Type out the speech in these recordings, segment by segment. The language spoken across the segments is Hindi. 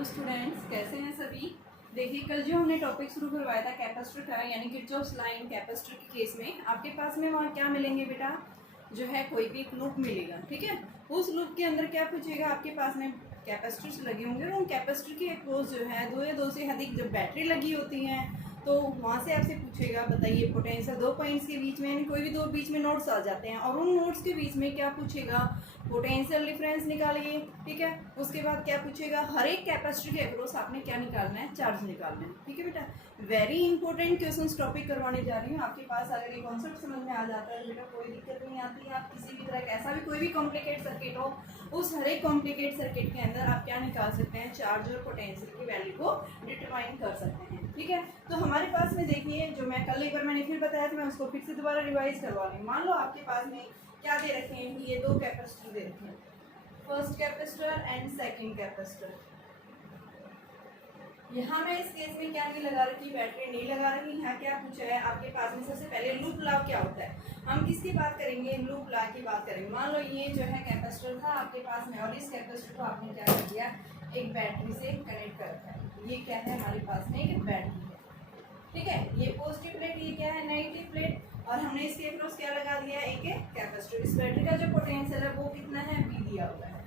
हेलो स्टूडेंट्स, कैसे हैं सभी। देखिए, कल जो हमने टॉपिक शुरू करवाया था कैपेसिटर का, यानी किरचॉफ्स लाइन कैपेसिटर के केस में आपके पास में वहाँ क्या मिलेंगे बेटा, जो है कोई भी एक लूप मिलेगा। ठीक है, उस लूप के अंदर क्या पूछेगा, आपके पास में कैपेसिटर्स लगे होंगे और उन कैपेसिटर के अक्रॉस जो है दो या दो से अधिक जब बैटरी लगी होती हैं तो वहाँ से आपसे पूछेगा बताइए पोटेंशियल दो पॉइंट्स के बीच में, यानी कोई भी दो बीच में नोड्स आ जाते हैं और उन नोड्स के बीच में क्या पूछेगा, पोटेंशियल डिफरेंस निकालिए। ठीक है, उसके बाद क्या पूछेगा, हर एक कैपेसिटर के अक्रॉस आपने क्या निकालना है, चार्ज निकालना है। ठीक है बेटा, वेरी इंपॉर्टेंट क्वेश्चन टॉपिक करवाने जा रही हूँ आपके पास। अगर ये कॉन्सेप्ट समझ में आ जाता है बेटा कोई दिक्कत नहीं आती है। आप किसी भी तरह का ऐसा भी कोई भी कॉम्प्लिकेट सर्किट हो, उस हर एक कॉम्प्लिकेट सर्किट के अंदर आप क्या निकाल सकते हैं, चार्ज और पोटेंशियल की वैल्यू को डिटरमाइन कर सकते हैं। ठीक है, तो हमारे पास में देखिए, जो मैं कल एक बार मैंने फिर बताया था, मैं उसको फिर से दोबारा रिवाइज करवा रही हूँ। मान लो आपके पास में क्या दे रखे हैं, ये दो कैपेसिटर दे रखे हैं, first capacitor and second capacitor. यहाँ मैं इस केस में क्या नहीं लगा रखी, बैटरी नहीं लगा रखी। यहाँ क्या पूछा है आपके पास में, सबसे पहले लूप लॉ क्या होता है, हम किसकी बात करेंगे, लूप लॉ की बात करेंगे। मान लो ये जो है कैपेसिटर था आपके पास में और इस कैपेसिटर को आपने क्या कर दिया, एक बैटरी से कनेक्ट कर दिया। ये क्या है हमारे पास में, एक बैटरी है। ठीक है, ये पॉजिटिव प्लेट, ये क्या है नेगेटिव प्लेट, और हमने इसके अक्रॉस क्या लगा दिया, एक कैपेसिटर। इस बैटरी का जो पोटेंशियल है वो कितना है, V दिया हुआ है।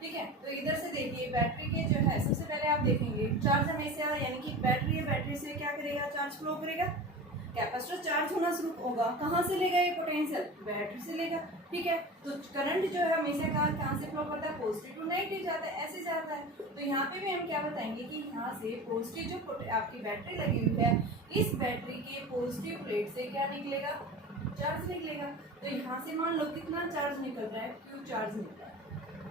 ठीक है, तो इधर से देखिए बैटरी के जो है, सबसे पहले आप देखेंगे चार्ज हमेशा, यानी कि बैटरी से क्या करेगा, चार्ज फ्लो करेगा। कैपेसिटर चार्ज होना शुरू होगा, कहाँ से लेगा ये पोटेंशियल, बैटरी से लेगा। ठीक है, तो करंट जो है हमेशा कहाँ से फ्लो करता है, पॉजिटिव टू नेगेटिव जाता है, ऐसे जाता है। तो यहाँ पे भी हम क्या बताएंगे कि यहाँ से पॉजिटिव जो आपकी बैटरी लगी हुई है, इस बैटरी के पॉजिटिव प्लेट से क्या निकलेगा, चार्ज निकलेगा। तो यहाँ से मान लो कितना चार्ज निकल रहा है, Q चार्ज निकल रहा है।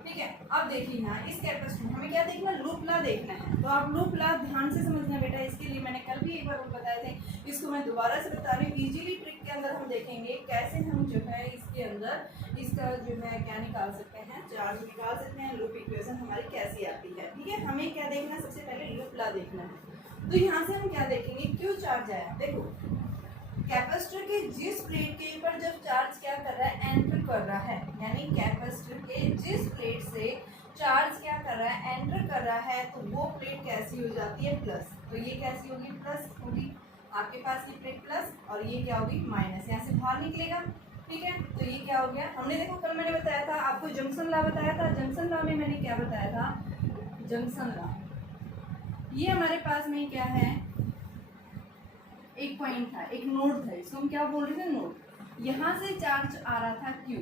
ठीक है, अब देखिए यहाँ इस कैपेसिटर में हमें क्या देखना, लूप लॉ देखना है। तो आप लूप लॉ ध्यान से समझना बेटा, इसके लिए मैंने कल भी एक बार बताए थे, इसको मैं दोबारा से बता रही हूँ। इजीली ट्रिक के अंदर हम देखेंगे कैसे हम जो है इसके अंदर इसका जो है क्या निकाल सकते हैं, चार्ज निकाल सकते हैं, लूप इक्वेशन हमारी कैसी आती है। ठीक है, हमें क्या देखना, सबसे पहले लूप लॉ देखना है। तो यहाँ से हम क्या देखेंगे, क्यों चार्ज आया। देखो कैपेसिटर के जिस प्लेट के ऊपर जब चार्ज क्या कर रहा है, एंटर कर रहा है, यानी कैपेसिटर के जिस प्लेट से चार्ज क्या कर रहा है, एंटर कर रहा है, तो वो प्लेट कैसी हो जाती है, प्लस। तो ये कैसी होगी, प्लस होगी आपके पास की प्लेट प्लस, और ये क्या होगी, माइनस, यहाँ से बाहर निकलेगा। ठीक है, तो ये क्या हो गया, हमने देखो कल मैंने बताया था आपको, जंक्शन लॉ बताया था। जंक्शन लॉ में मैंने क्या बताया था, जंक्शन लॉ, ये हमारे पास में क्या है, एक पॉइंट था, एक नोड था, इसको हम क्या बोल रहे थे, नोड। यहाँ से चार्ज आ रहा था Q,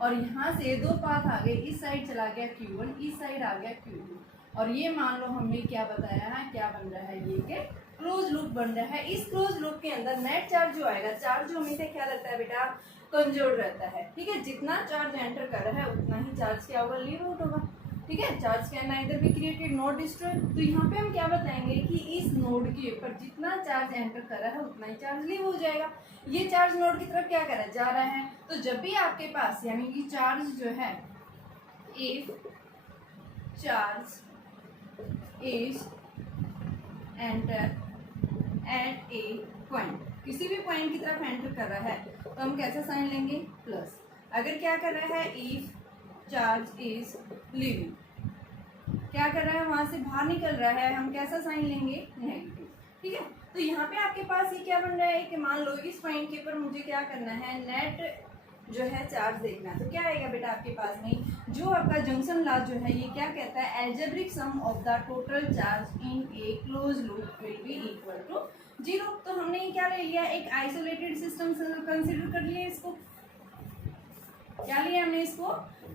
और यहाँ से दो पाथ आ गए, इस साइड चला गया Q1, इस साइड आ गया Q2, और ये मान लो हमने क्या बताया है, क्या बन रहा है, ये के क्लोज लूप बन रहा है। इस क्लोज लूप के अंदर नेट चार्ज जो आएगा, चार्ज जो हमेशा क्या रहता है बेटा, कंजर्व रहता है। ठीक है, जितना चार्ज एंटर कर रहा है उतना ही चार्ज क्या होगा, लीव आउट होगा। ठीक है, charge can neither be created not destroyed. तो यहाँ पे हम क्या बताएंगे कि इस नोड के ऊपर जितना चार्ज एंटर कर रहा है उतना ही चार्ज लीव हो जाएगा। ये चार्ज नोड की तरफ क्या कर रहा है, जा रहा है। तो जब भी आपके पास यानी कि चार्ज जो है, if charge is enter eight A point, किसी भी पॉइंट की तरफ एंटर कर रहा है तो हम कैसा साइन लेंगे, प्लस। अगर क्या कर रहा है, इफ चार्ज इज लीविंग, क्या कर रहा है, वहां से बाहर निकल रहा है, हम कैसा साइन लेंगे, नेगेटिव। ठीक है, तो यहाँ पे आपके पास ये क्या बन रहा है कि मान लो इस पॉइंट के ऊपर मुझे क्या करना है, नेट जो है चार्ज देखना है। तो क्या आएगा बेटा आपके पास में, जो आपका जंक्शन लॉ जो है ये क्या कहता है, algebraic sum of the total charge in a close loop will be equal to 0। तो हमने क्या ले लिया, एक आइसोलेटेड सिस्टम कंसिडर कर लिया। इसको क्या लिया हमने, इसको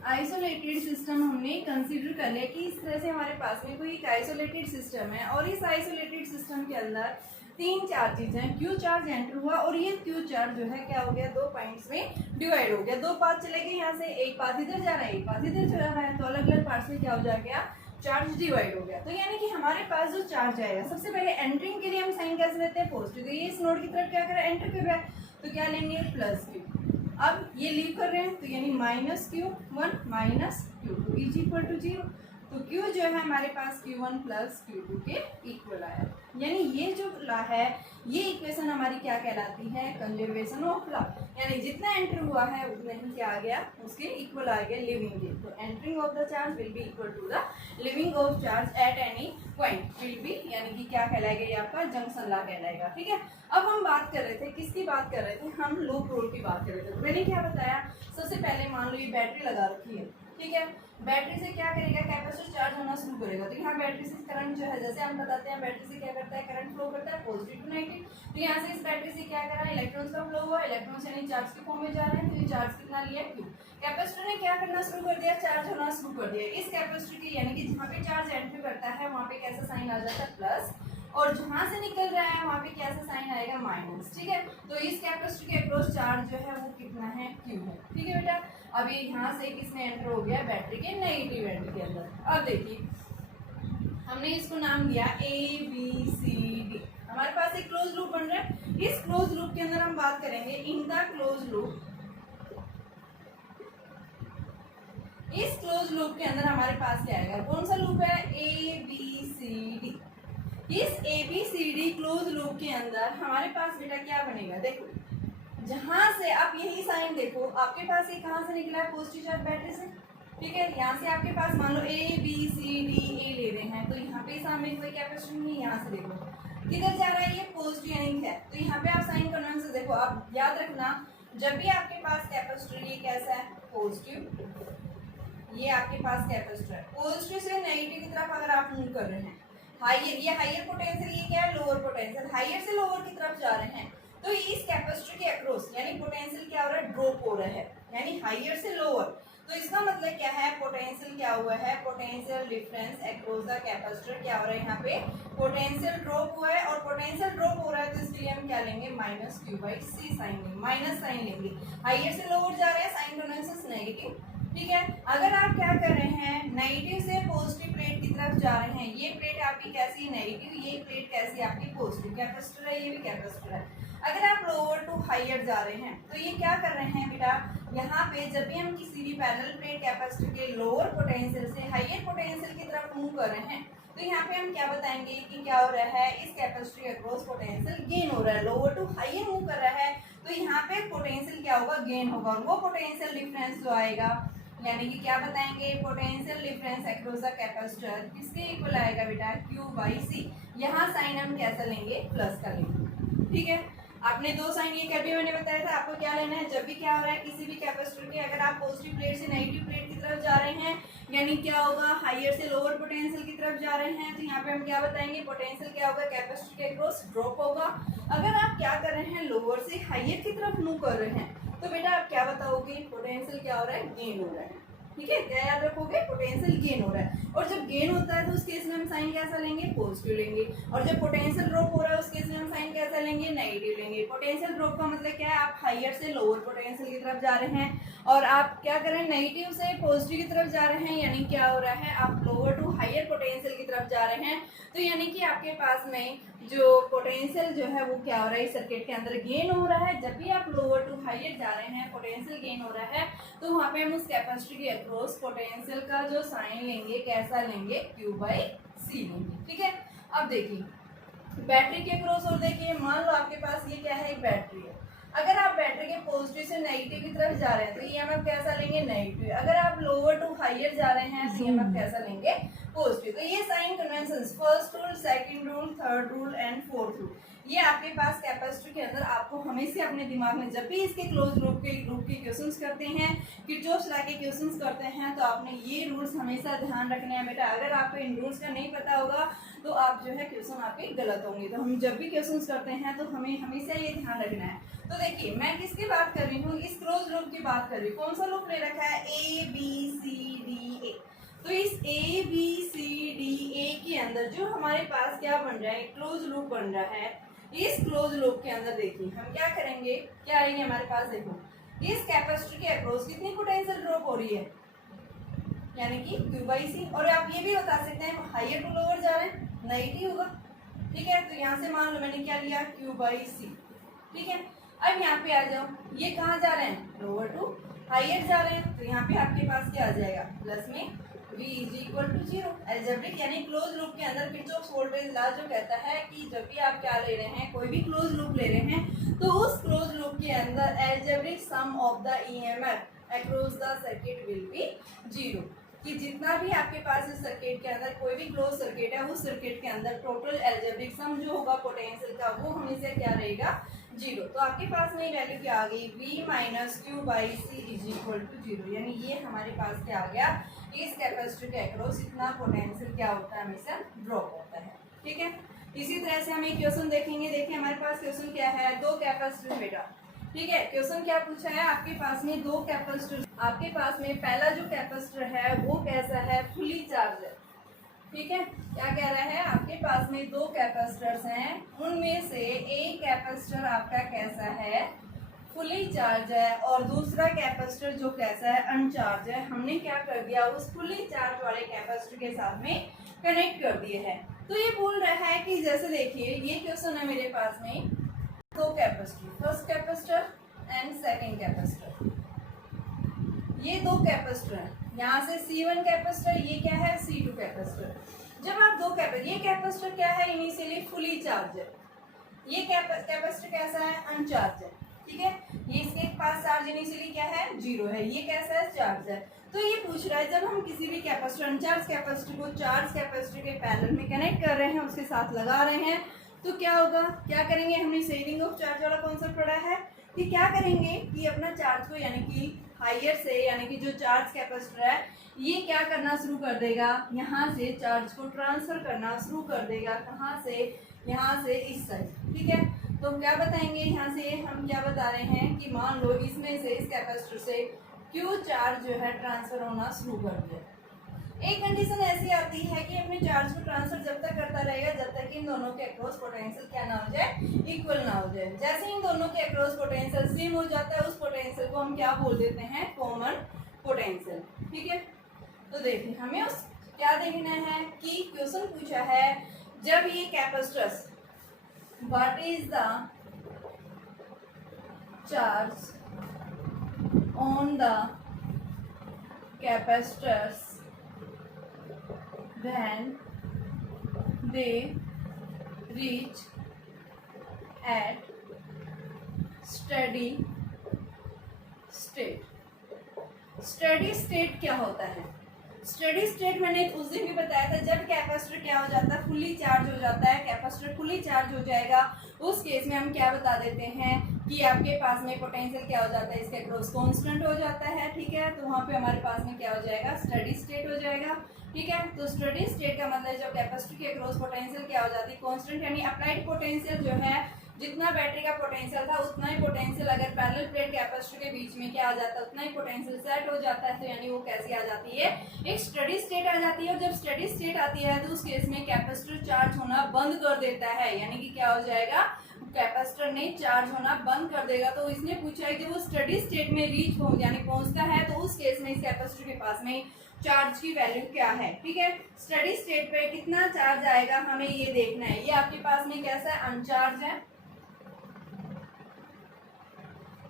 आइसोलेटेड सिस्टम हमने कंसीडर कर लिया कि इस तरह से हमारे पास में कोई एक आइसोलेटेड सिस्टम है और इस आइसोलेटेड सिस्टम के अंदर तीन चार्जेज हैं। Q चार्ज एंटर हुआ और ये Q चार्ज जो है क्या हो गया, दो पॉइंट्स में डिवाइड हो गया। दो पाथ चले गए, यहाँ से एक पाथ इधर जा रहा है, एक पाथ इधर चला रहा है, तो अलग अलग पार्ट्स में क्या हो जा गया, चार्ज डिवाइड हो गया। तो यानी कि हमारे पास जो चार्ज आएगा, सबसे पहले एंटरिंग के लिए हम साइन कैसे लेते हैं, पॉजिटिव। ये इस नोड की तरफ क्या कर रहा है, एंटर कर रहा है, तो क्या लेंगे, प्लस Q। अब ये लीव कर रहे हैं तो यानी -Q1 -Q2 is equal to 0। तो Q जो है हमारे पास Q1 प्लस Q2 के इक्वल आया। यानी ये जो लॉ है, ये इक्वेशन हमारी क्या कहलाती है, कंजर्वेशन ऑफ लॉ। यानी जितना एंटर हुआ है उतना ही क्या आ गया, उसके इक्वल आ गया लिविंग के। तो entering of the charge will be equal to the leaving of charge at any point will be, यानी कि क्या कहलाएगा, ये आपका जंक्शन लॉ कहलाएगा। ठीक है, अब हम बात कर रहे थे, किसकी बात कर रहे थे, हम लूप रूल की बात कर रहे थे। तो मैंने क्या बताया, सबसे पहले मान लो ये बैटरी लगा रखी है, ठीक है, बैटरी से क्या करेगा, कैपेसिटर चार्ज होना शुरू करेगा। तो यहाँ बैटरी से करंट जो है, जैसे हम बताते हैं बैटरी से क्या करता है, करंट फ्लो करता है पॉजिटिव टू नेगेटिव। तो यहाँ से इस बैटरी से क्या करा, इलेक्ट्रॉन्स का फ्लो हुआ, इलेक्ट्रॉन्स यानी चार्ज के फॉर्म में जा रहे हैं। तो ये चार्ज कितना लिया, Q। कैपेसिटर ने क्या करना शुरू कर दिया, चार्ज होना शुरू कर दिया। इस कैपेसिटर के यानी कि जहाँ पे चार्ज एंटर करता है वहाँ पे कैसा साइन आ जाता है, प्लस, और जहां से निकल रहा है वहां पे कैसा साइन आएगा, माइनस। ठीक है, तो इस कैपेसिटर के अक्रॉस चार्ज जो है वो कितना है, Q है। ठीक है बेटा, अब ये यहाँ से किसमें एंटर हो गया, बैटरी के नेगेटिव एंड के अंदर। अब देखिए हमने इसको नाम दिया ABCD। हमारे पास एक क्लोज लूप बन रहा है। इस क्लोज लूप के अंदर हम बात करेंगे इन द क्लोज लूप। इस क्लोज लूप के अंदर हमारे पास क्या आएगा, कौन सा लूप है, ABCD। इस ABCD क्लोज लूप के अंदर हमारे पास बेटा क्या बनेगा, देखो जहां से आप यही साइन देखो, आपके पास ये कहां से निकला है, पॉजिटिव चार्ज बैटरी से। ठीक है, यहाँ से आपके पास मान लो ABCDA ले रहे हैं, तो यहाँ पे सामने कोई कैपेसिटर नहीं, यहाँ से देखो किधर जा रहा है, ये पॉजिटिव यानी है। तो यहाँ पे आप साइन कन्वेंशन से देखो, आप याद रखना जब भी आपके पास कैपेसिटर, ये कैसा है, पॉजिटिव, ये आपके पास कैपेसिटर है, पॉजिटिव से नेगेटिव की तरफ अगर आप मूव कर रहे हैं, हाइयर, ये हाइयर पोटेंशियल, ये क्या है, लोअर पोटेंशियल, हाइयर से लोअर की तरफ जा रहे हैं, तो इस कैपेसिटर के अक्रॉस यानी पोटेंशियल क्या हो रहा है, ड्रॉप हो रहा है, यानी हाइयर से लोअर। तो इसका मतलब क्या है, पोटेंशियल क्या हुआ है, potential difference across the capacitor क्या हो रहा है, यहाँ पे पोटेंशियल ड्रॉप हुआ है, और पोटेंशियल ड्रॉप हो रहा है तो इसके लिए हम क्या लेंगे, माइनस Q/C साइन लेंगे, माइनस साइन लेंगे। हाइयर से लोअर जा रहे हैं, साइन कन्वेंशन नेगेटिव। ठीक है, अगर आप क्या कर रहे हैं, नेगेटिव से पॉजिटिव प्लेट की तरफ जा रहे हैं, ये प्लेट आपकी कैसी है, नेगेटिव, ये प्लेट कैसी है आपकी पॉजिटिव, कैपेसिटर है, ये भी कैपेसिटर है। अगर आप लोअर टू हाइयर जा रहे हैं तो ये क्या कर रहे हैं बेटा, यहाँ पे जब भी हम किसी भी पैरेलल प्लेट कैपेसिटर के लोअर पोटेंशियल से हाइयर पोटेंशियल की तरफ मूव कर रहे हैं, तो यहाँ पे हम क्या बताएंगे कि क्या हो रहा है, इस कैपेसिटर के अक्रॉस पोटेंशियल गेन हो रहा है, लोअर टू हाइयर मूव कर रहा है, तो यहाँ पे पोटेंशियल क्या होगा, गेन होगा, और वो पोटेंशियल डिफरेंस जो आएगा, यानी कि क्या बताएंगे, potential difference across the capacitor किसके इक्वल आएगा बेटा, Q/C। यहाँ साइन हम कैसा लेंगे, प्लस का लेंगे। ठीक है, आपने दो साइन ये कभी मैंने बताया था, आपको क्या लेना है, जब भी क्या हो रहा है किसी भी कैपेसिटर के, अगर आप पॉजिटिव प्लेट से नेगेटिव प्लेट की तरफ जा रहे हैं, यानी क्या होगा, हाइयर से लोअर पोटेंशियल की तरफ जा रहे हैं, तो यहाँ पे हम क्या बताएंगे, पोटेंशियल क्या होगा, कैपेसिटर के अक्रॉस ड्रॉप होगा। अगर आप क्या कर रहे हैं, लोअर से हाइयर की तरफ मूव कर रहे हैं, तो बेटा आप क्या बताओगे, पोटेंशियल क्या हो रहा है, गेन हो रहा है। ठीक है, क्या याद रखोगे, पोटेंशियल गेन हो रहा है, और जब गेन होता है तो उस केस में हम साइन कैसा लेंगे, पॉजिटिव लेंगे, और जब पोटेंशियल ड्रॉप हो रहा है उस केस में हम साइन कैसा लेंगे, नेगेटिव लेंगे। पोटेंशियल ड्रॉप का मतलब क्या है, आप हाइयर से लोअर पोटेंशियल की तरफ जा रहे हैं, और आप क्या कर रहे हैं, नेगेटिव से पॉजिटिव की तरफ जा रहे हैं, यानी क्या हो रहा है, आप लोअर टू हाइयर पोटेंशियल की तरफ जा रहे हैं, तो यानी कि आपके पास में जो पोटेंशियल जो है वो क्या हो रहा है, इस सर्किट के अंदर गेन हो रहा है। जब भी आप लोअर टू हाइयर जा रहे हैं, पोटेंशियल गेन हो रहा है, तो वहाँ पे हम उस कैपेसिटर के अक्रॉस पोटेंशियल का जो साइन लेंगे, कैसा लेंगे, Q/C लेंगे। ठीक है, अब देखिए बैटरी के अक्रॉस, और देखिए मान लो आपके पास ये क्या है, एक बैटरी है, अगर आप बैटरी के पॉजिटिव से नेगेटिव की तरफ जा रहे हैं तो EMF कैसा लेंगे, नेगेटिव। अगर आप लोअर टू हाइयर जा रहे हैं तो EMF कैसा लेंगे, पॉजिटिव। तो ये sign conventions, first rule, second rule, third rule and fourth rule, ये आपके पास कैपेसिटर के अंदर आपको हमेशा अपने दिमाग में, जब भी इसके क्लोज लूप के क्वेश्चंस करते हैं, किरचॉफ लॉ के क्वेश्चंस करते हैं, तो आपने ये रूल्स हमेशा ध्यान रखने हैं बेटा। अगर आपको इन रूल्स का नहीं पता होगा तो आप जो है क्वेश्चन आपके गलत होंगे। तो हम जब भी क्वेश्चंस करते हैं तो हमें हमेशा ये ध्यान रखना है। तो देखिए मैं किसकी बात कर रही हूँ, इस क्लोज लूप की बात कर रही हूँ। कौन सा लूप ले रखा है, ABCDA। तो इस ABCDA के अंदर जो हमारे पास क्या बन रहा है, क्लोज लूप बन रहा है। इस क्लोज लूप के अंदर देखिए हम क्या करेंगे, क्या आएंगे हमारे पास, देखो इस कैपेसिटर के अक्रॉस कितनी पोटेंशियल ड्रॉप हो रही है, यानी कि Q/C। और आप ये भी बता सकते हैं हाइयर टू लोअर जा रहे हैं, नेगेटिव होगा। ठीक है, तो यहाँ से मान लो मैंने क्या लिया, Q/C। ठीक है, अब यहाँ पे आ जाओ, ये कहाँ जा रहे हैं, लोअर टू हाइयर जा रहे हैं, तो यहाँ पे आपके पास क्या आ जाएगा, प्लस में V is equal to 0। Algebraic यानी क्लोज लूप के अंदर किरचॉफ्स वोल्टेज लॉ जो कहता है कि जब भी आप क्या ले रहे हैं, कोई भी क्लोज लूप ले रहे हैं, तो उस क्लोज लूप के अंदर algebraic sum of the EMF across the circuit will be 0। कि जितना भी आपके पास इस सर्किट के अंदर कोई भी क्लोज सर्किट है, उस सर्किट के अंदर टोटल एल्जेब्रिक सम जो होगा पोटेंशियल का, वो हमेशा क्या रहेगा, 0। तो आपके पास में वैल्यू क्या आ गई, V minus Q by C is equal to 0। यानी ये हमारे पास क्या आ गया, इस कैपेसिटर के अक्रॉस इतना पोटेंशियल क्या होता है, हमेशा ड्रॉप होता है। ठीक है, इसी तरह से हम एक क्वेश्चन देखेंगे। देखिए हमारे पास क्वेश्चन क्या है, 2 कैपेसिटर बेटा। ठीक है, क्वेश्चन क्या पूछा है, आपके पास में 2 कैपेसिटर, आपके पास में पहला जो कैपेसिटर है वो कैसा है, फुली चार्ज है। ठीक है, क्या कह रहा है, आपके पास में 2 कैपेसिटर्स हैं, उनमें से एक कैपेसिटर आपका कैसा है, फुली चार्ज है, और दूसरा कैपेसिटर जो कैसा है, अनचार्ज है। हमने क्या कर दिया, उस फुली चार्ज वाले कैपेसिटर के साथ में कनेक्ट कर दिए है। तो ये बोल रहा है कि जैसे देखिए ये क्वेश्चन है मेरे पास में 2 capacitor, first capacitor and second capacitor. ये 2 कैपेसिटर है, यहाँ से C1 कैपेसिटर, ये क्या है C2 कैपेसिटर। जब आप 2 कैपेसिटर, ये कैपेसिटर क्या है, इनिशियली फुली चार्ज है, ये कैपेसिटर कैसा है, अनचार्ज है। ठीक है, ये इसके पास चार्ज इनिशियली क्या है, 0 है, ये कैसा है, चार्ज है। तो ये पूछ रहा है जब हम किसी भी कैपेसिटर, अनचार्ज कैपेसिटर को चार्ज कैपेसिटर के पैरेलल में कनेक्ट कर रहे हैं, उसके साथ लगा रहे हैं, तो क्या होगा, क्या करेंगे, हमने शेयरिंग ऑफ चार्ज वाला कॉन्सेप्ट पढ़ा है कि क्या करेंगे कि अपना चार्ज को यानी कि हायर से, यानी कि जो चार्ज कैपेसिटर है ये क्या करना शुरू कर देगा, यहाँ से चार्ज को ट्रांसफर करना शुरू कर देगा। कहाँ से, यहाँ से इस साइड। ठीक है, तो क्या बताएंगे, यहाँ से हम क्या बता रहे हैं कि मान लो इसमें से, इस कैपेसिटर से क्यू चार्ज जो है ट्रांसफर होना शुरू कर दिया। एक कंडीशन ऐसी आती है कि अपने चार्ज को ट्रांसफर जब तक करता रहेगा जब तक इन दोनों के अक्रॉस पोटेंशियल क्या ना हो जाए, इक्वल ना हो जाए। जैसे इन दोनों के अक्रॉस पोटेंशियल सेम हो जाता है, उस पोटेंशियल को हम क्या बोल देते हैं, कॉमन पोटेंशियल। ठीक है, तो देखिए हमें उस क्या देखना है कि क्वेश्चन पूछा है जब ये capacitors, what is the charge on the capacitors when they reach at steady state। Steady state क्या होता है, स्टडी स्टेट मैंने उस दिन भी बताया था, जब कैपेसिटर क्या हो जाता है, फुली चार्ज हो जाता है। कैपेसिटर फुली चार्ज हो जाएगा, उस केस में हम क्या बता देते हैं कि आपके पास में पोटेंशियल क्या हो जाता है, इसके अक्रॉस कांस्टेंट हो जाता है। ठीक है, तो वहाँ पे हमारे पास में क्या हो जाएगा, स्टडी स्टेट हो जाएगा। ठीक है, तो स्टडी स्टेट का मतलब जब कैपेसिटर के अक्रॉस पोटेंशियल क्या हो जाती है, कांस्टेंट, यानी अप्लाइड पोटेंशियल जो है, जितना बैटरी का पोटेंशियल था उतना ही पोटेंशियल अगर पैरेलल प्लेट कैपेसिटर के बीच में क्या आ जाता है, उतना ही पोटेंशियल सेट हो जाता है। तो यानी वो कैसी आ जाती है, एक स्टडी स्टेट आ जाती है। और जब स्टडी स्टेट आती है तो उस केस में कैपेसिटर चार्ज होना बंद कर देता है, यानी कि क्या हो जाएगा, कैपेसिटर ने चार्ज होना बंद कर देगा। तो इसने पूछा है कि वो स्टडी स्टेट में रीच यानी पहुंचता है, तो उस केस में इस कैपेसिटर के पास में चार्ज की वैल्यू क्या है। ठीक है, स्टडी स्टेट पे कितना चार्ज आएगा हमें ये देखना है। ये आपके पास में कैसा है, अनचार्ज है,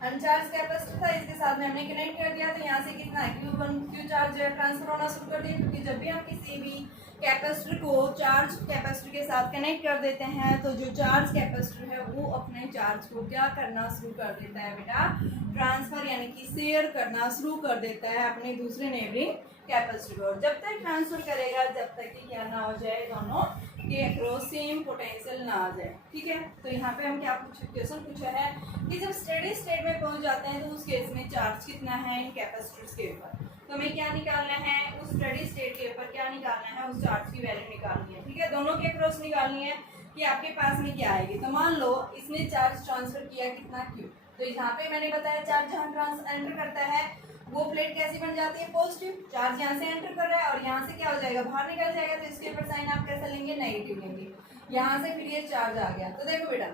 अनचार्ज कैपेसिटर था, इसके साथ में हमने कनेक्ट कर दिया, तो यहाँ से कितना है, क्यू चार्ज ट्रांसफर होना शुरू कर दिया। क्योंकि जब भी हम किसी भी कैपेसिटर को चार्ज कैपेसिटर के साथ कनेक्ट कर देते हैं तो जो चार्ज कैपेसिटर है वो अपने चार्ज को क्या करना शुरू कर देता है बेटा, ट्रांसफर यानी कि शेयर करना शुरू कर देता है अपने दूसरे नेबरिंग कैपेसिटर को। जब तक ट्रांसफर करेगा जब तक कि क्या ना हो जाए, दोनों के अक्रॉस सेम पोटेंशियल ना आ जाए। ठीक है, तो यहाँ पे हम क्या क्वेश्चन पूछा है कि जब स्टेडी स्टेट में पहुंच जाते हैं तो उस केस में चार्ज कितना है इन कैपेसिटर्स के ऊपर। तो हमें क्या निकालना है, उस स्टेडी स्टेट के ऊपर क्या निकालना है, उस चार्ज की वैल्यू निकालनी है। ठीक है, दोनों के अक्रॉस निकालनी है कि आपके पास में क्या आएगी। तो मान लो इसने चार्ज ट्रांसफर किया कितना, क्यू। तो यहाँ पे मैंने बताया चार्ज जहाँ एंटर करता है वो प्लेट कैसी बन जाती है, पॉजिटिव। चार्ज यहाँ से एंटर कर रहा है और यहाँ से क्या हो जाएगा, बाहर निकल जाएगा। तो इसके ऊपर साइन आप कैसा लेंगे, नेगेटिव लेंगे। यहाँ से फिर ये चार्ज आ गया। तो देखो बेटा,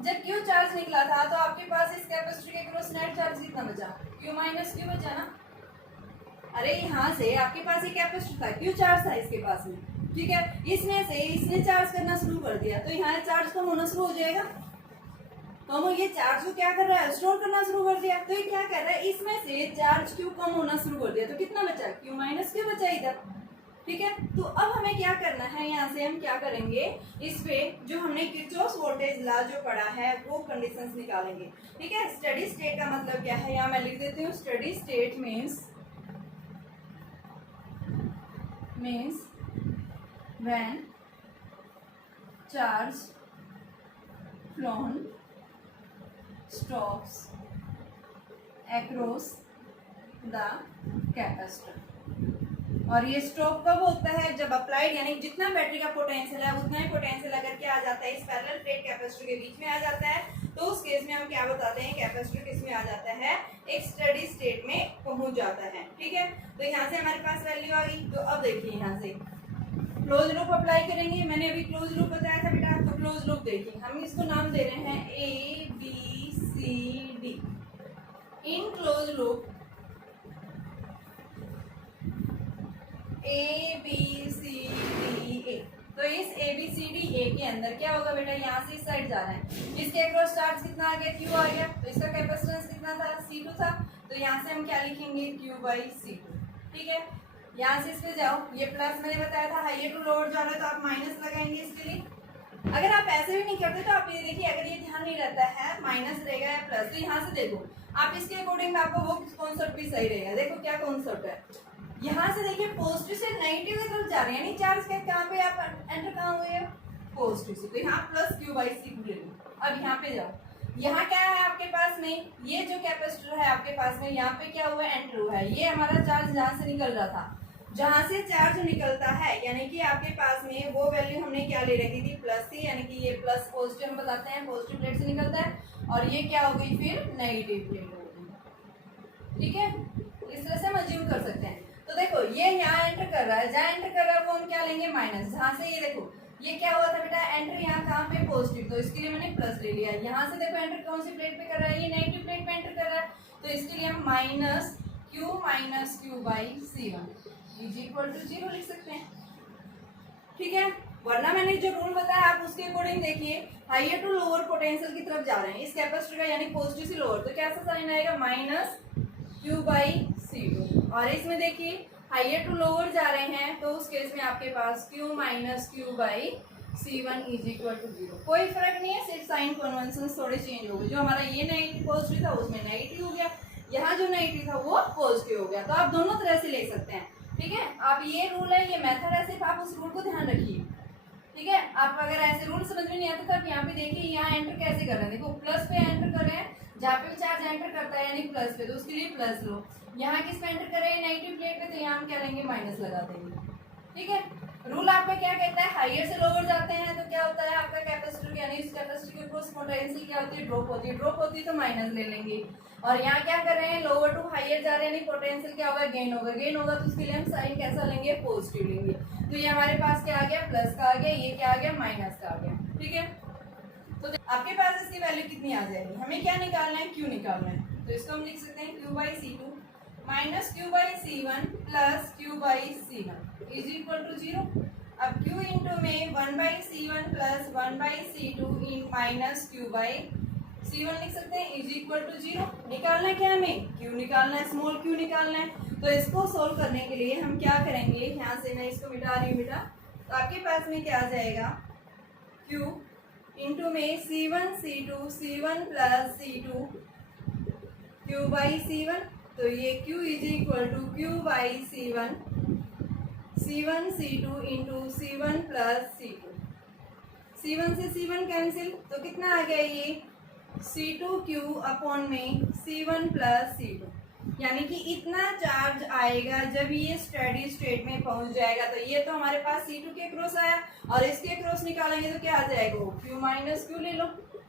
जब क्यू चार्ज निकला था तो आपके पास इस कैपेसिटर के क्रॉस नेट चार्ज कितना बचा, क्यू माइनस क्यू बचा ना। अरे यहाँ से आपके पास ये कैपेसिटर था, क्यू चार्ज था इसके पास में। ठीक है, इसमें से इसने चार्ज करना शुरू कर दिया तो यहाँ चार्ज कम होना शुरू हो जाएगा। तो हम ये चार्ज को क्या कर रहा है, स्टोर करना शुरू कर दिया। तो ये क्या कर रहा है, इसमें से चार्ज क्यू कम होना शुरू कर दिया, तो कितना बचा, क्यू माइनस क्यू बचा इधर। ठीक है, तो अब हमें क्या करना है, यहाँ से हम क्या करेंगे, इस पे जो हमने किरचॉफ वोल्टेज लॉ जो पढ़ा है वो कंडीशंस निकालेंगे। ठीक है, स्टेडी स्टेट का मतलब क्या है, यहाँ मैं लिख देती हूँ, steady state means when charge phloem stops across the capacitor. और ये स्टॉप कब होता है, जब अप्लाइड यानी जितना बैटरी का पोटेंशियल है उतना ही पोटेंशियल अगर क्या आ जाता है, इस पैरेलल प्लेट कैपेसिटर के बीच में आ जाता है, तो उस केस में हम क्या बताते हैं, कैपेसिटर किस में आ जाता है, एक स्टेडी स्टेट में पहुंच जाता है। ठीक है, तो यहाँ से हमारे पास वैल्यू आ गई। तो अब देखिए यहाँ से क्लोज लूप अप्लाई करेंगे, मैंने अभी क्लोज लूप बताया था बेटा, तो क्लोज लूप देखिए, हम इसको नाम दे रहे हैं A B C D. In close loop A B C D A, तो इस ए बी सी डी ए के अंदर क्या होगा बेटा, यहाँ से इस साइड जाना है, इसके अक्रॉस चार्ज कितना आ गया, क्यू आ गया, तो इसका कैपेसिटेंस कितना था, C2 था, तो यहाँ से हम क्या लिखेंगे, Q बाई C2। ठीक है, यहाँ से इस पे जाओ, ये प्लस मैंने बताया था, हाइयर टू लोअर जा रहा है तो आप माइनस लगाएंगे इसके लिए। अगर आप ऐसे भी नहीं करते तो आप ये देखिए, अगर ये ध्यान नहीं रहता है माइनस रहेगा या प्लस, तो यहाँ से देखो आप इसके अकॉर्डिंग आपको वो कॉन्सेप्ट भी सही रहेगा। देखो क्या कॉन्सेप्ट है, यहाँ से देखिए पॉजिटिव से नेगेटिव की तरफ जा रहे हैं, यानी चार्ज के कहाँ पे आप एंटर कहाँ हुए, पॉजिटिव से, तो यहाँ प्लस Q बाई C2 ले लो। अब यहाँ पे जाओ, यहाँ क्या है आपके पास में, ये जो कैपेसिटर है आपके पास में, यहाँ पे क्या हुआ है, एंटर हुआ है, ये हमारा चार्ज जहाँ से निकल रहा था, जहां से चार्ज निकलता है, यानी कि आपके पास में वो वैल्यू हमने क्या ले रखी थी, प्लस थी, यानी कि ये प्लस पॉजिटिव हम बताते हैं, पॉजिटिव प्लेट से निकलता है, और ये क्या हो गई फिर नेगेटिव प्लेट हो गई। ठीक है, इस तरह से हम अज्यूम कर सकते हैं। तो देखो ये यहाँ एंटर कर रहा है, जहाँ एंटर कर रहा है वो हम क्या लेंगे, माइनस, जहाँ से ये देखो ये क्या हुआ था बेटा, एंटर यहाँ कहाँ पे, पॉजिटिव, तो इसके लिए मैंने प्लस ले लिया। यहाँ से देखो एंटर कौन सी प्लेट पे कर रहा है, ये नेगेटिव प्लेट पे एंटर कर रहा है, तो इसके लिए हम minus Q by C1 is equal to 0 लिख सकते हैं। ठीक है, वरना मैंने जो रूल बताया आप उसके अकॉर्डिंग देखिए, हाइयर टू लोअर पोटेंशियल की तरफ जा रहे हैं इस कैपेसिटर का, यानी पॉजिटिव से लोअर, तो कैसा साइन आएगा, माइनस Q बाई C2। और इसमें देखिए हाइयर टू लोअर जा रहे हैं, तो उस केस में आपके पास Q minus Q by C1 is equal to 0। कोई फर्क नहीं है, सिर्फ साइन कन्वेंशन थोड़े चेंज हो गए, जो हमारा ये नेगेटिव पॉजिटिव था उसमें नेगेटिव हो गया, यहाँ जो नेगेटिव था वो पॉजिटिव हो गया। तो आप दोनों तरह से ले सकते हैं। ठीक है, आप ये रूल है, ये मेथड है, सिर्फ आप उस रूल को ध्यान रखिए। ठीक है, आप अगर ऐसे रूल समझ में नहीं आते तो आप यहाँ पे देखिए, यहाँ एंटर कैसे कर रहे हैं, देखो प्लस पे एंटर कर रहे हैं, जहाँ पे भी चार्ज एंटर करता है यानी प्लस पे, तो उसके लिए प्लस लो। यहाँ किस पे एंटर कर रहे हैं, नेगेटिव प्लेट पे, तो यहाँ हम क्या लेंगे, माइनस लगा देंगे। ठीक है, रूल आपका क्या कहता है, हाइयर से लोअर जाते हैं तो क्या होता है आपका कैपेसिटर, यानी इस कैपेसिटर के क्रॉस पोटेंशियल क्या होती है, ड्रॉप होती है, ड्रॉप होती है तो माइनस ले लेंगे। और यहाँ क्या कर रहे हैं, लोअर टू हाइयर जा रहे हैं, यानी पोटेंशियल क्या होगा, गेन होगा, गेन होगा, तो उसके लिए हम साइन कैसा लेंगे, पॉजिटिव लेंगे। तो ये हमारे पास क्या आ गया, प्लस का आ गया, ये क्या आ गया, माइनस का आ गया। ठीक है, तो आपके पास इसकी वैल्यू कितनी आ जाएगी, हमें क्या निकालना है, Q निकालना है, तो इसको हम लिख सकते हैं Q बाई C2 minus Q by C1 plus Q by C1 is equal to 0। अब Q इंटू में 1 by C1 plus 1 by C2 इन माइनस Q बाई C1 लिख सकते हैं इज इक्वल टू 0। निकालना है क्या हमें, Q निकालना है, स्मॉल Q निकालना है। तो इसको सोल्व करने के लिए हम क्या करेंगे, यहाँ से मैं इसको मिटा रही हूँ बेटा, तो आपके पास में क्या आ जाएगा, Q इंटू में C1 plus C2 Q by C1, तो ये Q is equal to Q by C1 C2 into C1 plus C2, C1 से C1 कैंसिल, तो कितना आ गया ये C2Q अपॉन में C1 प्लस C2, यानी कि इतना चार्ज आएगा जब ये स्टेडी स्टेट में पहुंच जाएगा। तो ये तो हमारे पास C2 के क्रॉस आया, और इसके क्रॉस निकालेंगे तो क्या आ जाएगा, Q माइनस Q ले लो,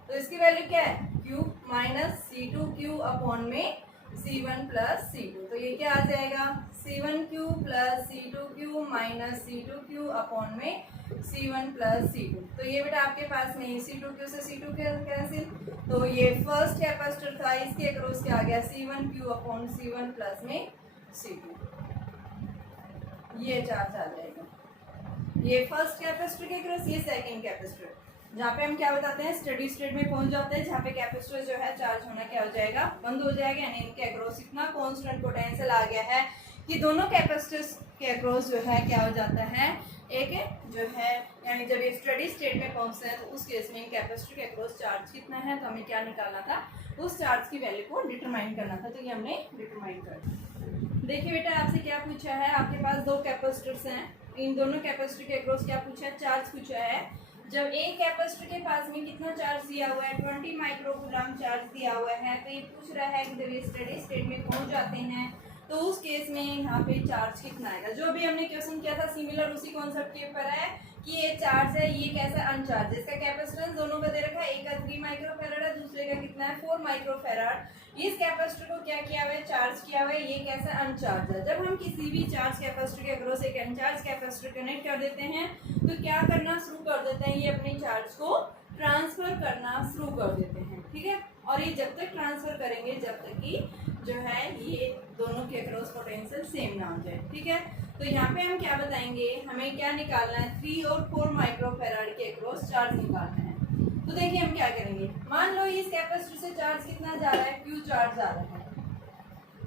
तो इसकी वैल्यू क्या है, Q माइनस C2Q अपॉन में C1 प्लस C2, तो ये क्या आ जाएगा, C1Q plus C2Q minus C2Q upon में C1 प्लस C2। तो ये बेटा आपके पास में C2Q से C2 कैंसिल, तो ये फर्स्ट कैपेसिटर था, इसके अक्रॉस क्या आ गया, C1Q अपॉन C1 प्लस में C2, ये चार्ज आ जाएगा, ये फर्स्ट कैपेसिटर के अक्रॉस, ये सेकंड कैपेसिटर। जहाँ पे हम क्या बताते हैं, स्टेडी स्टेट में पहुंच जाते हैं, जहाँ पे कैपेसिटर जो है चार्ज होना क्या हो जाएगा, बंद हो जाएगा, यानी इनके अक्रॉस इतना कांस्टेंट पोटेंशियल आ गया है कि दोनों कैपेसिटर्स के अक्रॉस जो है क्या हो जाता है, एक जो है, यानी जब ये स्टेडी स्टेट में पहुंचते हैं तो उस केस में कैपेसिटर के अक्रॉस चार्ज कितना है, तो हमें क्या निकालना था, उस चार्ज की वैल्यू को डिटरमाइन करना था, तो ये हमने डिटरमाइन कर दिया। देखिए बेटा आपसे क्या पूछा है, आपके पास दो कैपेसिटर्स हैं, इन दोनों कैपेसिटर के अक्रॉस क्या पूछा है, चार्ज पूछा है। जब एक कैपेसिटर के पास में कितना चार्ज दिया हुआ है, 20 माइक्रोकूलम चार्ज दिया हुआ है, तो ये पूछ रहा है कि जब ये स्टेडी स्टेट में पहुंच जाते हैं तो उस केस में यहाँ पे चार्ज कितना आएगा। जो भी हमने क्वेश्चन किया था सिमिलर उसी कॉन्सेप्ट के ऊपर है कि ये चार्ज है, ये कैसा अनचार्ज है, इसका कैपेसिटेंस दोनों का दे रखा है, एक का 3 माइक्रोफेराड है, दूसरे का कितना है 4 माइक्रोफेराड। इस कैपेसिटर को क्या किया हुआ है, चार्ज किया हुआ है, ये कैसा अनचार्ज है। जब हम किसी भी चार्ज कैपेसिटर के अक्रॉस एक अनचार्ज कैपेसिटर कनेक्ट कर देते हैं तो क्या करना शुरू कर देते हैं, ये अपने चार्ज को ट्रांसफर करना शुरू कर देते हैं, ठीक है। और ये जब तक ट्रांसफर करेंगे जब तक कि जो है ये दोनों के अक्रॉस पोटेंशियल सेम ना हो जाए, ठीक है। तो यहाँ पे हम क्या बताएंगे, हमें क्या निकालना है, 3 और 4 माइक्रोफेराड के अक्रॉस चार्ज निकालना है। तो देखिए हम क्या करेंगे, मान लो इस कैपेसिटर से चार्ज कितना जा रहा है, Q चार्ज जा रहा है,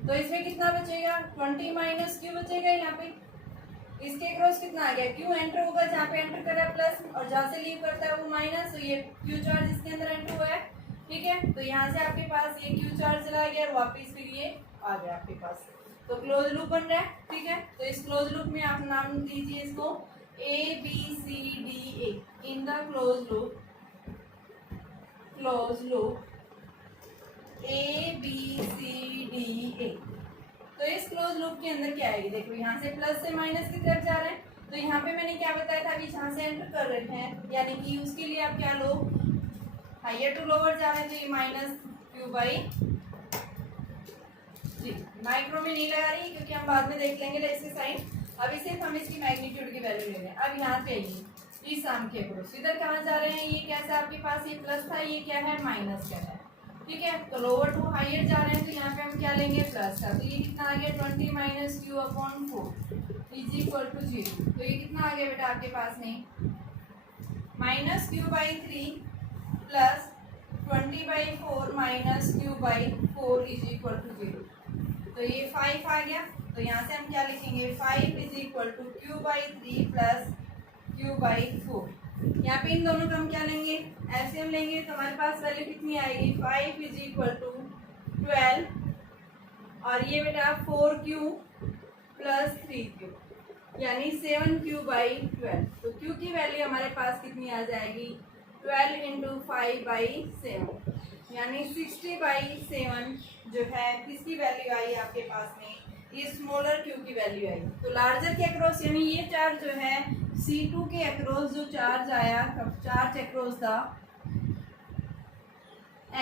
तो इसमें कितना बचेगा, 20 माइनस Q बचेगा। यहाँ पे इसके अक्रॉस कितना आ गया, Q एंटर होगा, जहाँ पे एंटर कर रहा है प्लस और जहाँ से लीव करता है वो माइनस, तो ये Q चार्ज इसके अंदर एंटर हुआ है, ठीक है। तो यहाँ से आपके पास ये Q चार्ज चला गया और वापिस फिर ये आ गया आपके पास, तो क्लोज लूप बन रहा है, ठीक है। तो इस क्लोज लूप में आप नाम दीजिए इसको ABCDA in the close loop ABCDA। तो इस क्लोज लूप के अंदर क्या आएगी, देखो यहाँ से प्लस से माइनस की तरफ जा रहे हैं, तो यहाँ पे मैंने क्या बताया था, अभी जहाँ से एंटर कर रहे हैं यानी कि उसके लिए आप क्या लो, हाइयर टू लोअर जा रहे हैं, तो ये माइनस Q बाई जी, माइक्रो में नहीं लगा रही क्योंकि हम बाद में देख लेंगे इसके साइन, अभी सिर्फ हम इसकी मैग्नीट्यूड की वैल्यू ले रहे हैं। अब यहाँ पे आइए, इस आम के अक्रॉस इधर कहाँ जा रहे हैं, ये कैसा आपके पास ये प्लस था, ये क्या है माइनस का है, ठीक है। तो लोअर टू हाइयर जा रहे हैं, तो यहाँ पे हम क्या लेंगे प्लस का, तो ये कितना आ गया 20 minus Q upon 4 is equal to 0। तो ये कितना आ गया बेटा आपके पास में, minus Q by 3 plus 20 by 4 minus Q by 4 is equal to 0। तो ये 5 आ गया, तो यहाँ से हम क्या लिखेंगे, 5 is equal to Q by 3 plus Q by 4। यहाँ पे इन दोनों का हम क्या लेंगे, एलसीएम लेंगे, तो हमारे पास वैल्यू कितनी आएगी, 5 इज इक्वल टू 12 और ये बेटा 4Q प्लस 3Q यानी 7Q बाई 12। तो Q की वैल्यू हमारे पास कितनी आ जाएगी, 12 इंटू 5 बाई 7 यानी 60 बाई 7 जो है किसकी वैल्यू आई आपके पास में, ये स्मॉलर Q की वैल्यू आई। तो लार्जर के अक्रॉस यानी ये चार्ज जो है C2 के अक्रॉस जो चार्ज आया, चार्ज अक्रॉस था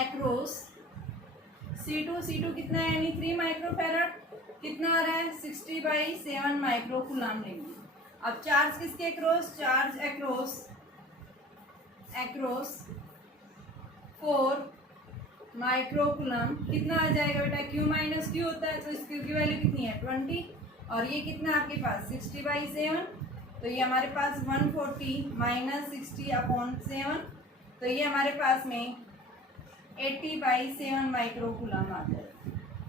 अक्रॉस C2 कितना है, यानी 3 माइक्रोफेराड, कितना आ रहा है 60 बाई 7 माइक्रोकूलम लेंगे। अब चार्ज किसके अक्रॉस, चार्ज अक्रॉस 4 माइक्रोकूलम कितना आ जाएगा बेटा, Q माइनस Q होता है, तो इस Q की वैल्यू कितनी है 20 और ये कितना आपके पास 60 बाई 7, तो ये हमारे पास 140 माइनस 60 अपॉन 7, तो ये हमारे पास में 80 बाई 7 माइक्रोकूलम आता है,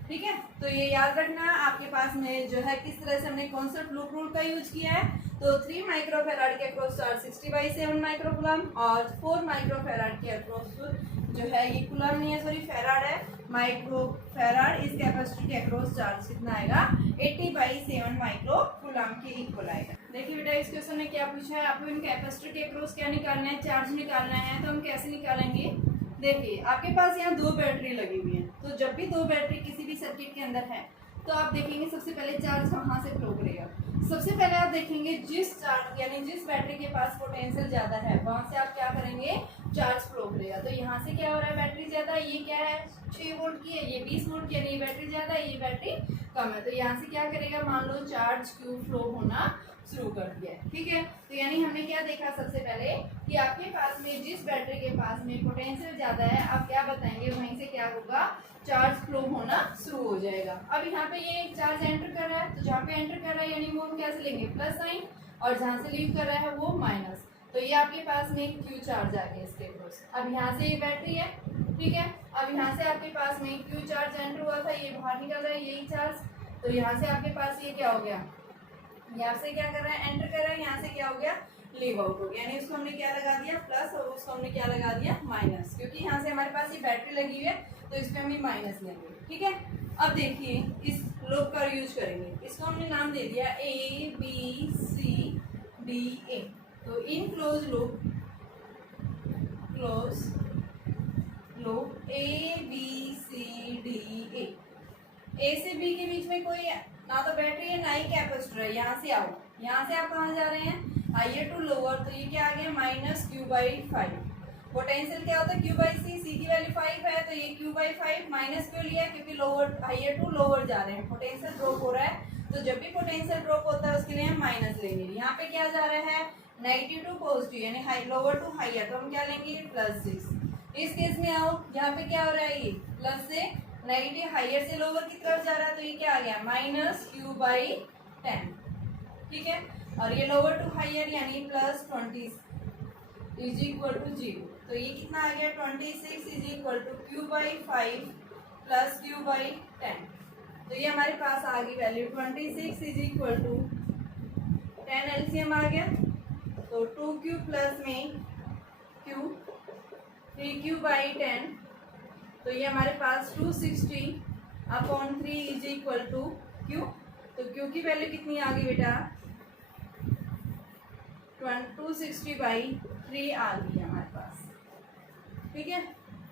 ठीक है। तो ये याद रखना आपके पास में जो है किस तरह से हमने कॉन्सेप्ट लूप रूल का यूज किया है। तो 3 माइक्रोफेराड के अक्रॉस चार्ज 60 बाई 7 माइक्रोकूलम और 4 माइक्रोफेराड के अक्रॉस जो है ये कूलम नहीं है सॉरी फेराड है, माइक्रोफेराड, इस कैपेसिटर के अक्रॉस चार्ज कितना आएगा 80 बाई 7 माइक्रोकूलम के इक्वल आएगा। देखिए बेटा इस क्वेश्चन में क्या पूछा है, आपको इन कैपेसिटर के अक्रॉस क्या निकालना है, चार्ज निकालना है। तो हम कैसे निकालेंगे, देखिए आपके पास यहाँ 2 बैटरी लगी हुई है, तो जब भी 2 बैटरी किसी भी सर्किट के अंदर है तो आप देखेंगे सबसे पहले चार्ज कहाँ से फ्लो करेगा। सबसे पहले आप देखेंगे जिस चार्ज यानी जिस बैटरी के पास पोटेंशियल ज़्यादा है वहाँ से आप क्या करेंगे, चार्ज फ्लो करेगा। तो यहाँ से क्या हो रहा है, बैटरी ज़्यादा है, ये क्या है 6 वोल्ट की है, ये 20 वोल्ट की है, ये बैटरी ज़्यादा है, ये बैटरी कम है, तो यहाँ से क्या करेगा, मान लो चार्ज क्यू फ्लो होना शुरू कर दिया है, ठीक है। तो यानी हमने क्या देखा सबसे पहले कि आपके पास में जिस बैटरी के पास में पोटेंशियल ज़्यादा है आप क्या बताएंगे, वहीं से क्या होगा, चार्ज फ्लो होना शुरू हो जाएगा। अब यहाँ पे ये चार्ज एंटर कर रहा है, तो जहाँ पे एंटर कर रहा है यानी वो हम कैसे लेंगे प्लस साइन, और जहाँ से लीव कर रहा है वो माइनस। तो ये आपके पास में क्यू चार्ज आ गया इसके क्रॉस। अब यहाँ से ये बैटरी है, ठीक है। अब यहाँ से आपके पास में क्यू चार्ज एंटर हुआ था, ये बाहर निकल रहा है यही चार्ज। तो यहाँ से आपके पास ये क्या हो गया, यहाँ से क्या कर रहा है, एंटर कर रहा है, यहाँ से क्या हो गया, लीव आउट हो गया। यानी उसको हमने क्या लगा दिया प्लस और उसको हमने क्या लगा दिया माइनस, क्योंकि यहाँ से हमारे पास ये बैटरी लगी हुई है तो इस पे हम माइनस लेंगे, ठीक है। अब देखिए इस लूप का यूज करेंगे, इसको हमने नाम दे दिया ए बी सी डी ए। तो in close loop A B C D A से बी के बीच में कोई ना तो बैटरी है ना ही कैपेसिटर है। यहाँ से आओ, यहाँ से आप कहाँ जा रहे हैं, हाइयर टू लोअर, तो ये क्या आ गया माइनस क्यू बाई 5। पोटेंशियल क्या होता है क्यू बाई सी, सी की वैल्यू 5 है तो ये क्यू बाई 5 माइनस क्यों लिया, क्योंकि लोअर हाइयर टू लोअर जा रहे हैं, पोटेंशियल ड्रॉप हो रहा है। तो जब भी पोटेंशियल ड्रॉप होता है उसके लिए हम माइनस लेंगे। यहाँ पे क्या जा रहा है नेगेटिव टू पॉजिटिव, यानी लोअर टू हाइयर, तो हम क्या लेंगे +6। इस केस में आओ, यहाँ पे क्या हो रहा है, ये प्लस से नेगेटिव हाइयर से लोअर की तरफ जा रहा है, तो ये क्या आ गया माइनस क्यू बाई 10, ठीक है। और ये लोअर टू हाइयर यानी +20 इज इक्वल टू 0। तो ये कितना आ गया 26 is equal to Q by 5 plus Q by 10। तो ये हमारे पास आ गई value 26 is equal to 10 LCM आ गया, तो 2q प्लस में q 3q बाई 10, तो ये हमारे पास 260/3 इज इक्वल टू q। तो q की वैल्यू कितनी आ गई बेटा 260/3 आ गई हमारे पास, ठीक है।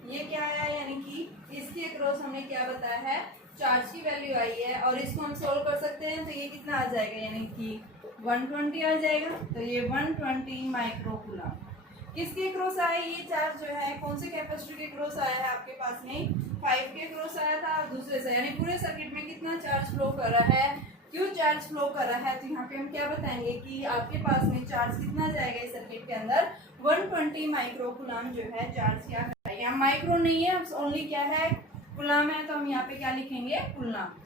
ये क्या आया, यानी कि इसके अक्रॉस हमने क्या बताया है चार्ज की वैल्यू आई है, और इसको हम सोल्व कर सकते हैं। तो ये कितना आ जाएगा, यानी कि 120 आ जाएगा। तो ये 120 माइक्रोकूलम किसके क्रॉस आया, ये चार्ज जो है कौन से कैपेसिटर के क्रॉस आया है आपके पास में 5 के क्रॉस आया था दूसरे से, यानी पूरे सर्किट में कितना चार्ज फ्लो कर रहा है, क्यों चार्ज फ्लो कर रहा है। तो यहाँ पे हम क्या बताएंगे कि आपके पास में चार्ज कितना जाएगा इस सर्किट के अंदर 120 माइक्रोकूलम जो है चार्ज क्या करेगा। यहाँ माइक्रो नहीं है, ओनली क्या है कूलम है, तो हम यहाँ पे क्या लिखेंगे कूलम,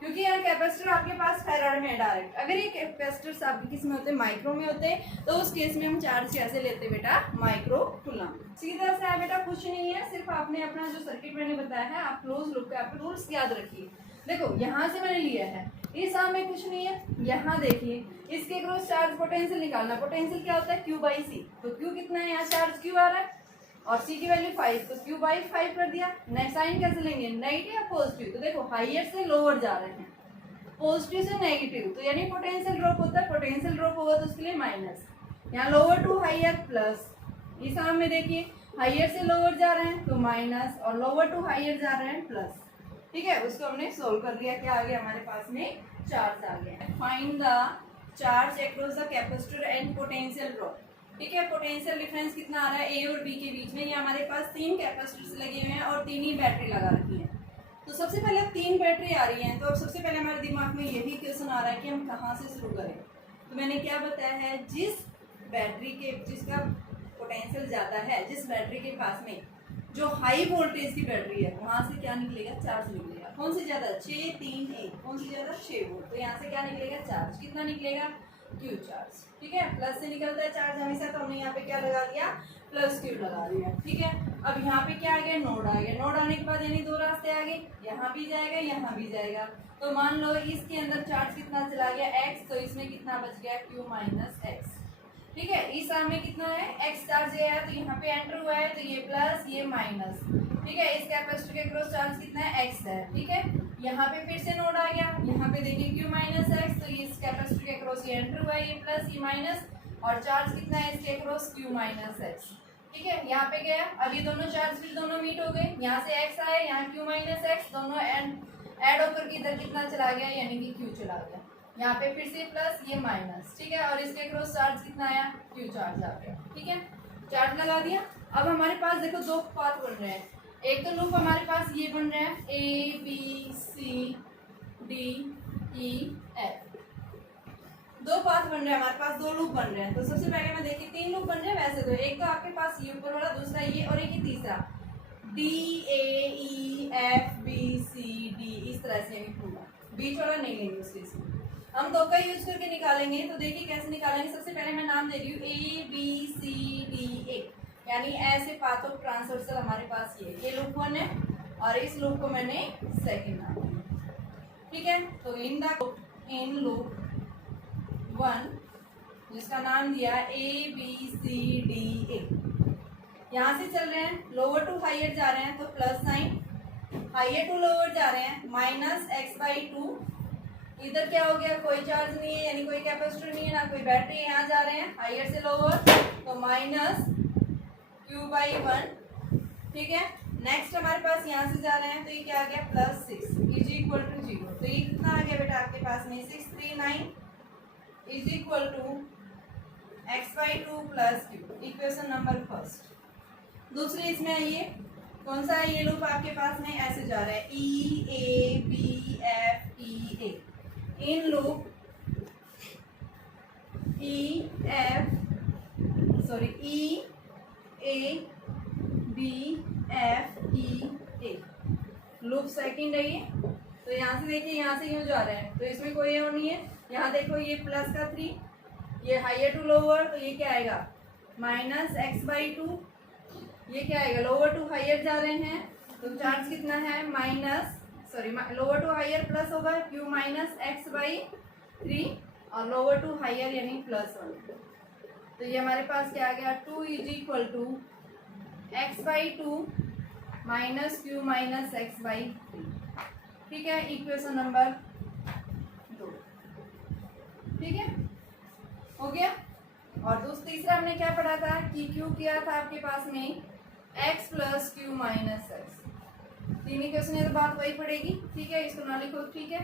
क्योंकि यहाँ कैपेसिटर आपके पास फैराड में है डायरेक्ट। अगर ये कैपेसिटर्स आपके किस में होते हैं माइक्रो में होते हैं, तो उस केस में हम चार्ज कैसे लेते बेटा माइक्रो कूलम। सीधा सा है बेटा, कुछ नहीं है, सिर्फ आपने अपना जो सर्किट मैंने बताया है आप क्लोज लूप का आप रूल्स याद रखिए। देखो यहाँ से मैंने लिया है, इस आम में कुछ नहीं है, यहाँ देखिए इसके क्रॉस चार्ज पोटेंशियल निकालना, पोटेंशियल क्या होता है क्यू बाई सी। तो क्यू कितना है, यहाँ चार्ज क्यू आ रहा है और सी की वैल्यू 5, तो क्यू बाई 5 कर दिया। साइन कैसे लेंगे, नेगेटिव या पॉजिटिव, तो देखो हाइयर से लोअर जा रहे हैं, पॉजिटिव से नेगेटिव, तो यानी पोटेंशियल ड्रॉप होता है, पोटेंशियल ड्रॉप होगा तो उसके लिए माइनस। यहाँ लोअर टू हाइयर प्लस, इस आम में देखिए हाइयर से लोअर जा रहे हैं तो माइनस, और लोअर टू हाइयर जा रहे हैं प्लस, ठीक है। उसको हमने सोल्व कर लिया, क्या आ गया हमारे पास में चार्ज आ गया। Find the charge across the capacitor and potential drop, ठीक है। पोटेंशियल डिफरेंस कितना आ रहा है ए और बी के बीच में, ये हमारे पास 3 कैपेसिटर्स लगे हुए हैं और 3 ही बैटरी लगा रखी है। तो सबसे पहले 3 बैटरी आ रही हैं, तो अब सबसे पहले हमारे दिमाग में यही क्वेश्चन आ रहा है कि हम कहाँ से शुरू करें। तो मैंने क्या बताया है, जिस बैटरी के जिसका पोटेंशियल ज़्यादा है, जिस बैटरी के पास में जो हाई वोल्टेज की बैटरी है वहाँ से क्या निकलेगा चार्ज निकलेगा। कौन सी ज़्यादा 6 3 1, कौन सी ज़्यादा 6 वोल्ट, तो यहाँ से क्या निकलेगा चार्ज, कितना निकलेगा क्यू चार्ज, ठीक है। प्लस से निकलता है चार्ज हमेशा, तो हमने यहाँ पे क्या लगा दिया प्लस क्यू लगा दिया, ठीक है। अब यहाँ पे क्या आ गया नोड आ गया, नोड आने के बाद यानी 2 रास्ते आ गए, यहाँ भी जाएगा यहाँ भी जाएगा। तो मान लो इसके अंदर चार्ज कितना चला गया x, तो इसमें कितना बच गया q माइनस एक्स, ठीक है। इस आम में कितना है x चार्ज है, तो यहाँ पे एंटर हुआ है तो ये प्लस ये माइनस, ठीक है। इस कैपेसिटर के क्रॉस चार्ज कितना है x है, ठीक है। यहाँ पे फिर से नोड आ गया, यहाँ पे देखिए q माइनस एक्स, तो इस कैपेसिटर के क्रॉस ये एंटर हुआ है, ये प्लस ये माइनस, और चार्ज कितना है इसके क्रॉस q माइनस एक्स, ठीक है। यहाँ पे गया, अब ये दोनों चार्ज फिर दोनों मीट हो गए, यहाँ से x आया, यहाँ q माइनस एक्स, दोनों ऐड होकर के इधर कितना चला गया, यानी कि q चला गया। यहाँ पे फिर से प्लस ये माइनस, ठीक है। और इसके क्रॉस चार्ज कितना आया q चार्ज आ गया, ठीक है। चार्ज लगा दिया। अब हमारे पास देखो 2 पाथ बन रहे हैं, एक तो लूप हमारे पास ये बन रहा है A B C D E F, 2 path बन रहे हैं हमारे पास, 2 लूप बन रहे हैं। तो सबसे पहले मैं देखिए 3 लूप बन रहे हैं वैसे तो, एक तो आपके पास ये ऊपर वाला, दूसरा ये, और एक ही तीसरा D A E F B C D, इस तरह से यानी पूरा, बीच वाला नहीं लेंगे उसके इसमें। हम दो का यूज करके निकालेंगे। तो देखिए कैसे निकालेंगे। सबसे पहले मैं नाम दे रही हूँ ABCDA, यानी ऐसे पाथ ऑफ ट्रांसवर्सल हमारे पास ये लूप 1 है और इस लूप को मैंने सेकंड नाम दिया। ठीक है, तो इन लूप 1 जिसका नाम दिया ABCDA, यहाँ से चल रहे हैं, लोअर टू हायर जा रहे हैं तो plus sign, higher to lower जा रहे हैं -x/2। इधर क्या हो गया, कोई चार्ज नहीं है यानी कोई कैपेसिटर नहीं है ना कोई बैटरी। यहाँ जा रहे हैं हायर से लोअर तो -q/1। ठीक है, नेक्स्ट हमारे पास यहाँ से जा रहे हैं तो ये क्या आ गया +6 इज इक्वल टू 0। तो ये कितना आ गया बेटा आपके पास में 639 is equal to x/2 + q, equation number first. दूसरे इसमें आइए, कौन सा है ये लूप आपके पास में ऐसे जा रहा है EABFEA। In loop EABFEA loop second है ये। तो यहाँ से देखिए, यहाँ से यूँ जा रहे हैं तो इसमें कोई और नहीं है। यहाँ देखो ये प्लस का 3, ये हायर टू लोअर तो ये क्या आएगा -x/2। ये क्या आएगा, लोअर टू हायर जा रहे हैं तो चार्ज कितना है लोअर टू हायर प्लस होगा q -x/3 और लोअर टू हायर यानी +1। तो ये हमारे पास क्या आ गया 2 is equal to x/2 -q -x/3। ठीक है, इक्वेशन नंबर 2। ठीक है, हो गया। और दोस्त तीसरा हमने क्या पढ़ा था कि q किया था आपके पास में x + q - x। तीन इक्वेशन है तो बात वही पड़ेगी। ठीक है, इसको ना लिखो। ठीक है,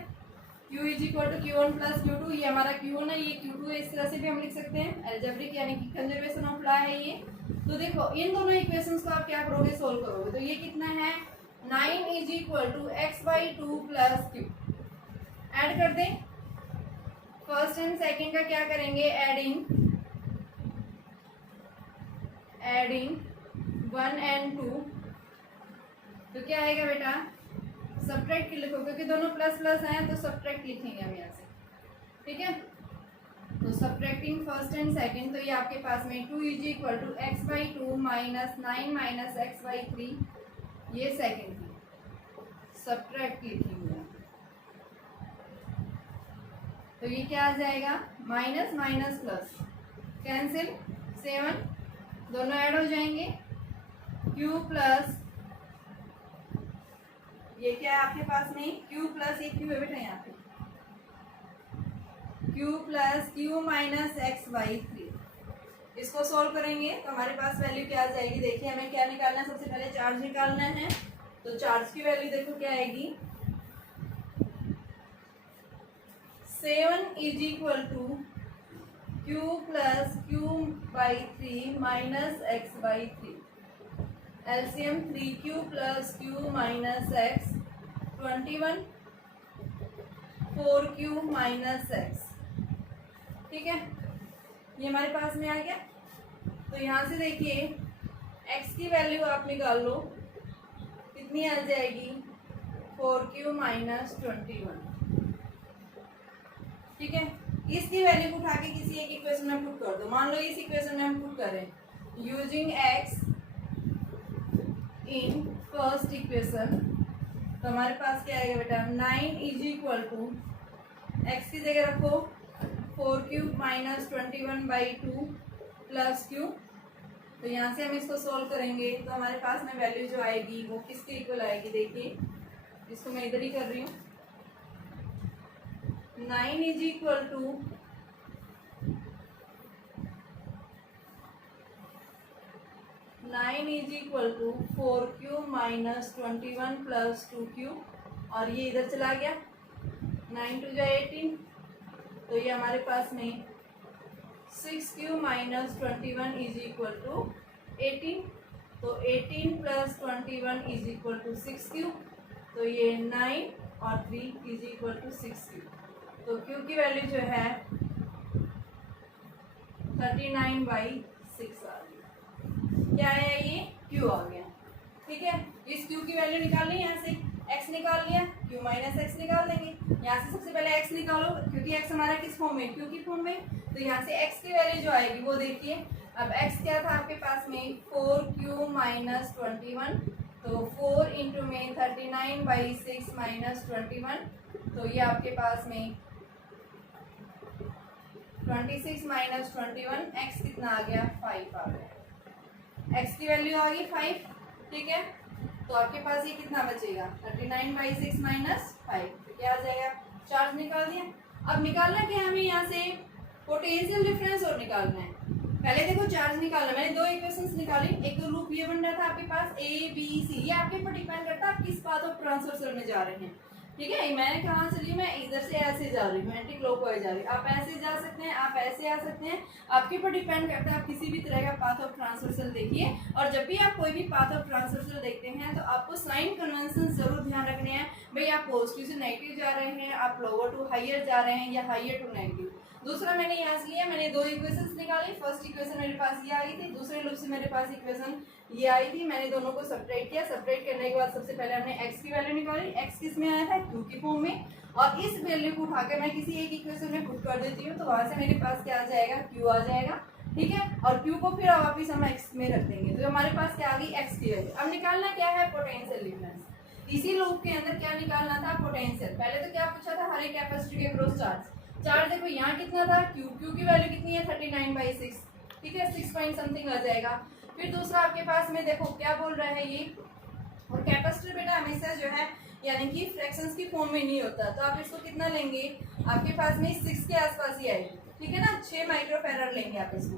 q = q1 + q2। ये हमारा q1 है, ये q2 है। इस तरह से भी हम लिख सकते हैं, अलजेब्रिक यानी कि कंजर्वेशन ऑफ लॉ है ये। तो देखो इन दोनों इक्वेशंस को आप क्या करोगे, सोल्व करोगे। तो ये कितना है 9 is equal to x/2 + q। Add कर दें, फर्स्ट एंड सेकंड का क्या करेंगे, एडिंग 1 and 2। तो क्या आएगा बेटा, सब्ट्रैक्ट लिखो क्योंकि दोनों प्लस प्लस हैं तो सब्ट्रैक्ट लिखेंगे हम यहाँ से। ठीक है, तो सब्ट्रैक्टिंग फर्स्ट एंड सेकंड, तो ये आपके पास में 2 is equal to x/2 - 9 - x/3। ये सेकंड की सब्ट्रैक्ट लिखेंगे तो ये क्या आ जाएगा माइनस माइनस प्लस, कैंसिल 7, दोनों ऐड हो जाएंगे। q प्लस ये क्या है आपके पास में q प्लस ये q है बेटा यहाँ पे q plus q minus x/3। इसको सॉल्व करेंगे तो हमारे पास वैल्यू क्या आ जाएगी। देखिए हमें क्या निकालना है, सबसे पहले चार्ज निकालना है। तो चार्ज की वैल्यू देखो क्या आएगी 7 is equal to q plus q/3 minus x/3। LCM 3q plus q minus x 21 4q minus x। ठीक है, ये हमारे पास में आ गया। तो यहाँ से देखिए x की वैल्यू आप निकाल लो, कितनी आ जाएगी 4q माइनस 21। ठीक है, इसकी वैल्यू को उठा के किसी एक इक्वेशन में पुट कर दो। मान लो इस इक्वेशन में हम पुट करें using x in first equation, तो हमारे पास क्या आएगा बेटा 9 इज इक्वल टू x की जगह रखो 4q माइनस 21/2 प्लस q। तो यहाँ से हम इसको सोल्व करेंगे तो हमारे पास में वैल्यू जो आएगी वो किसके इक्वल आएगी। देखिए इसको मैं इधर ही कर रही हूँ 9 is equal to 4q minus 21 plus 2q और ये इधर चला गया 9 2 जा 18। तो ये हमारे पास में 6q minus 21 is equal to 18। तो 18 plus 21 is equal to 6q। तो ये 9 और 3 इज इक्वल टू 6q। तो q की वैल्यू जो है 39/6 आ गई। क्या है ये q आ गया। ठीक है, इस q की वैल्यू निकालनी है यहाँ से। x निकाल लिया, q माइनस एक्स निकाल देंगे। यहाँ से सबसे पहले x निकालो, क्योंकि x हमारा किस फॉर्म में, q की फॉर्म में, तो यहाँ से x की वैल्यू जो आएगी वो देखिए। अब x क्या था आपके पास में 4q माइनस 21, तो 4 इंटू में 39/6 माइनस 21, तो ये आपके पास में 26 माइनस 21, x कितना आ गया 5 आ गया। x की वैल्यू आ गई 5, ठीक है। तो आपके पास ये कितना बचेगा 39/6 माइनस 5, तो क्या आ जाएगा, चार्ज निकाल दिया। अब निकालना क्या है हमें, यहाँ से पोटेंशियल डिफरेंस और निकालना है। पहले देखो चार्ज निकालना, मैंने दो इक्वेशंस निकाली, एक तो लूप ये बन रहा था आपके पास ABC, ये आपके ऊपर डिपेंड करता है आप किस पाथ ऑफ ट्रांसवर्सल में जा रहे हैं, ठीक है। मैंने कहा चलिए मैं इधर से ऐसे जा रही हूँ, एंटी क्लॉकवाइज जा रही हूँ, आप ऐसे जा सकते हैं, आप ऐसे आ सकते हैं, आपके ऊपर डिपेंड करता है आप किसी भी तरह का पाथ ऑफ ट्रांसवर्सल देखिए। और जब भी आप कोई भी पाथ ऑफ ट्रांसवर्सल देखते हैं तो आपको साइन कन्वेंशन जरूर ध्यान रखने हैं। भाई आप पॉजिटिव से नेगेटिव जा रहे हैं, आप लोअर टू हायर जा रहे हैं या हायर टू नेगेटिव। दूसरा मैंने यहाँ से लिया, मैंने दो इक्वेशंस निकाली, फर्स्ट इक्वेशन मेरे पास ये आई थी, दूसरे लूप से मेरे पास इक्वेशन ये आई थी, मैंने दोनों को सेपरेट किया। सेपरेट करने के बाद सबसे पहले हमने x की वैल्यू निकाली, x किस में आया था q की फॉर्म में, और इस वैल्यू को उठाकर मैं किसी एक इक्वेशन में पुट कर देती हूँ, तो वहां से मेरे पास क्या आ जाएगा q आ जाएगा, ठीक है। और q को फिर वापिस हम x में रख देंगे, तो हमारे पास क्या आ गई x की वैल्यू। अब निकालना क्या है, पोटेंशियल डिफरेंस। इसी लूप के अंदर क्या निकालना था, पोटेंशियल। पहले तो क्या पूछा था, हर एक कैपेसिटर के अक्रॉस चार्ज देखो यहाँ कितना था q की वैल्यू कितनी है 39/6, ठीक है, 6 पॉइंट समथिंग आ जाएगा। फिर दूसरा आपके पास में देखो क्या बोल रहा है ये, और कैपेसिटर बेटा हमेशा जो है यानी कि फ्रैक्शंस की फॉर्म में नहीं होता, तो आप इसको कितना लेंगे, आपके पास में 6 के आसपास ही आएगी, ठीक है ना, 6 माइक्रोफैराड लेंगे आप इसको।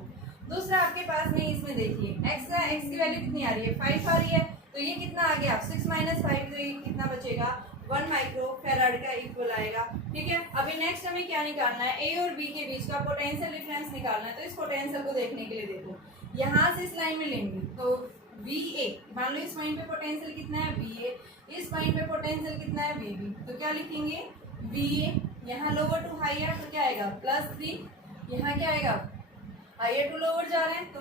दूसरा आपके पास में इसमें देखिए x की वैल्यू कितनी आ रही है 5 आ रही है, तो ये कितना आ गया 6 माइनस 5, तो ये कितना बचेगा 1 माइक्रोफैराड का इक्वल आएगा, ठीक है। अभी नेक्स्ट हमें क्या निकालना है, ए और बी के बीच का पोटेंशियल डिफरेंस निकालना है। तो इस पोटेंशियल को देखने के लिए देखो, यहाँ से इस लाइन में लेंगे तो VA, मान लो इस पॉइंट पे पोटेंशियल कितना है VA, इस पॉइंट पे पोटेंशियल कितना है VB, तो क्या लिखेंगे VA, यहाँ लोअर टू हायर तो क्या आएगा +3, यहाँ क्या आएगा हायर टू लोअर जा रहे हैं तो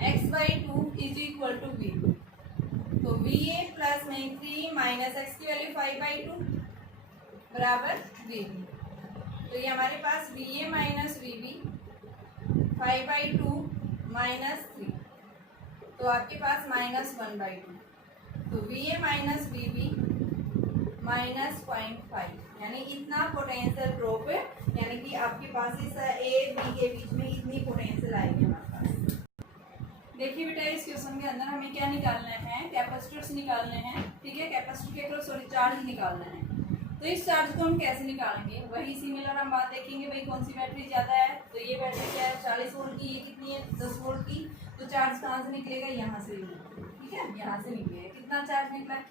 -x/2 is equal to VB, तो VA प्लस में 3 माइनस x की वैल्यू 5/2 बराबर VB, तो ये हमारे पास VA माइनस VB 5/2 माइनस 3, तो आपके पास -1/2, तो VA माइनस VB -0.5, यानी इतना पोटेंशियल ड्रॉप है, यानी कि आपके पास इस A B के बीच में इतनी पोटेंशियल आएगी हमारे पास। देखिए बेटा इस क्वेश्चन के अंदर हमें क्या निकालना है, कैपेसिटर्स निकालने हैं, ठीक है, कैपेसिटर के अक्रॉस चार्ज निकालना है। तो इस चार्ज को हम कैसे निकालेंगे, वही सिमिलर हम बात देखेंगे, भाई कौन सी बैटरी ज़्यादा है, तो ये बैटरी क्या है 40 वोल्ट की, ये कितनी है 10 वोल्ट की, तो चार्ज कहाँ से निकलेगा, यहाँ से निकलेगा, ठीक है, यहाँ से निकलेगा। कितना चार्ज निकला Q,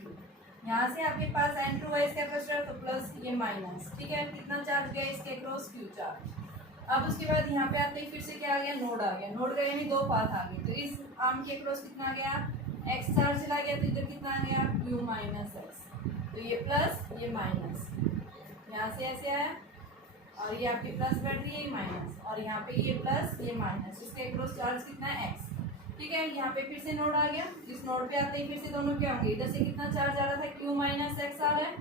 यहाँ से आपके पास N2 है इस कैपेसिटर तो प्लस ये माइनस, ठीक है, कितना चार्ज गया इसके अक्रॉस Q चार्ज। अब उसके बाद यहाँ पे आते ही फिर से क्या आ गया, नोड आ गया, नोड का यानी दो पाथ आ गए, तो इस आर्म के अक्रॉस कितना आ गया x चार्ज चला गया, तो इधर कितना आ गया Q माइनस एक्स, तो ये प्लस ये माइनस, यहाँ से ऐसे आया, और ये आपकी प्लस बैटरी है माइनस, और यहाँ पे ये प्लस ये माइनस, इसके अक्रॉस चार्ज कितना है x, ठीक है। यहाँ पे फिर से नोड आ गया, इस नोड पे आते ही फिर से दोनों क्या होंगे, इधर से कितना चार्ज आ रहा था Q माइनस एक्स आ रहा है,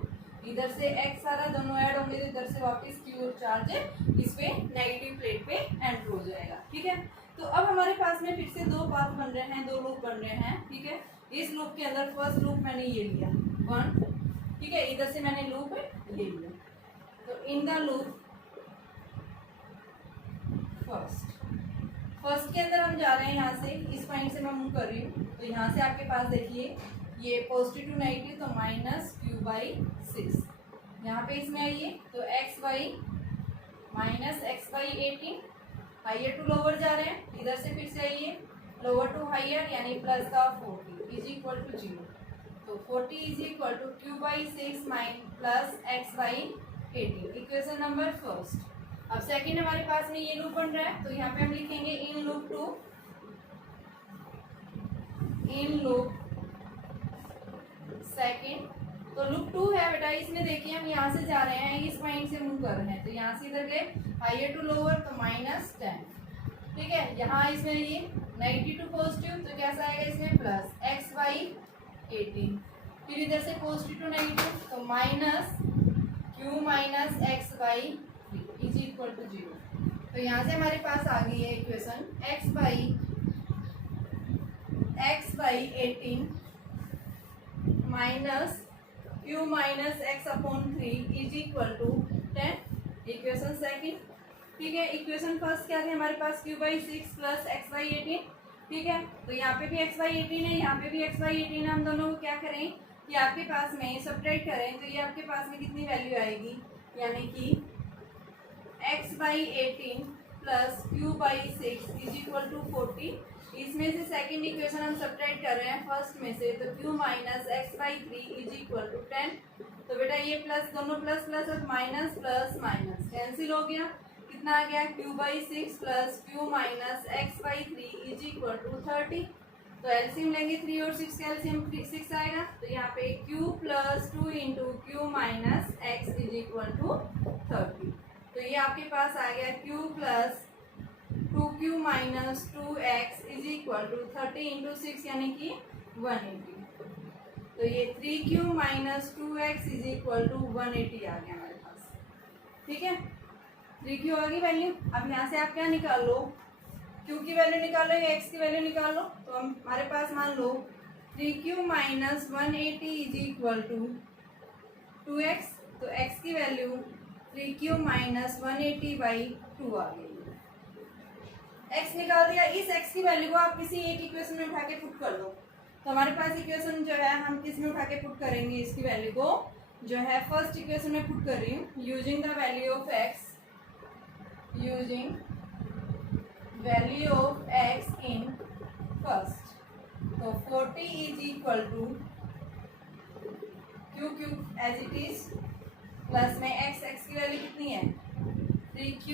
इधर से x आ रहा है, दोनों ऐड होंगे तो इधर से वापस Q चार्ज इस पे नेगेटिव प्लेट पे एंटर हो जाएगा, ठीक है। तो अब हमारे पास में फिर से दो पाथ बन रहे हैं, दो लूप बन रहे हैं, ठीक है। इस लूप के अंदर फर्स्ट लूप मैंने ये लिया 1, ठीक है, इधर से मैंने लूप ये लिया, तो इन द लूप फर्स्ट के अंदर हम जा रहे हैं, यहाँ से इस पॉइंट से मैं मूव कर रही हूँ, तो यहाँ से आपके पास देखिए ये पॉजिटिव टू नेगेटिव, तो -Q/6, यहाँ पे इसमें आइए तो x/, -x/18, higher to lower जा रहे हैं, इधर से फिर से आइए लोअर टू हायर यानी प्लस का 40 इज इक्वल टू 0, तो 40 is equal to Q/6 plus x/18, equation number first. अब सेकंड हमारे पास में ये लूप बन रहा है, तो यहाँ पे हम लिखेंगे in loop 2, in loop second, तो लूप 2 है बेटा, इसमें देखिए हम यहाँ से जा रहे हैं, इस पॉइंट से मूव कर रहे हैं, तो यहाँ से इधर गए हायर टू लोअर तो -10, ठीक है। यहाँ इसमें ये नेगेटिव टू पॉजिटिव, तो कैसा आएगा इसमें प्लस x/18, फिर इधर से पॉजिटिव टू नेगेटिव, तो minus Q minus X by three is equal to 0। तो यहाँ से हमारे पास आ गई है equation x by 18 minus Q minus X upon 3 is equal to 10। Equation second, ठीक है। इक्वेशन फर्स्ट क्या थे हमारे पास, Q by 6 plus X by 18, ठीक है। तो यहाँ पे भी x बाई 18 है, यहाँ पे भी x बाई 18 है। हम दोनों को क्या करें कि आपके पास में सब्ट्रैक्ट करें तो ये आपके पास में कितनी वैल्यू आएगी, यानी कि x by 18 plus Q by 6 is equal to 40। इसमें से सेकंड इक्वेशन हम सब्ट्रैक्ट कर रहे हैं फर्स्ट में से, तो Q minus X by 3 is equal to 10। तो बेटा ये प्लस, दोनों प्लस प्लस और माइनस प्लस माइनस कैंसिल हो गया। कितना आ गया, Q by 6 plus Q minus X by 3 is equal to 30। तो एलसीएम लेंगे 3 और 6 का एलसीएम 6 आएगा। तो यहाँ पे q plus 2 into Q minus X is equal to 30। तो ये आपके पास आ गया q plus 2q minus 2x is equal to 30 into 6 यानी कि 180। तो ये 3q minus 2x is equal to 180 आ गया हमारे पास, ठीक है। 3q आ गई वैल्यू। अब यहाँ से आप क्या निकाल लो, q की वैल्यू निकालो या x की वैल्यू निकाल लो। तो हम हमारे पास मान लो 3q minus 180 is equal to 2x। तो x की वैल्यू 3q माइनस 180 बाई 2 आ गई। x निकाल दिया। इस x की वैल्यू को आप किसी एक इक्वेशन में उठा के पुट कर लो। तो हमारे पास इक्वेशन जो है हम किस में उठा के पुट करेंगे, इसकी वैल्यू को जो है फर्स्ट इक्वेशन में पुट कर रही हूँ, using the value of x, using value of x in first. तो 40 is equal to Q cube as it is plus में x की वैल्यू कितनी है 3q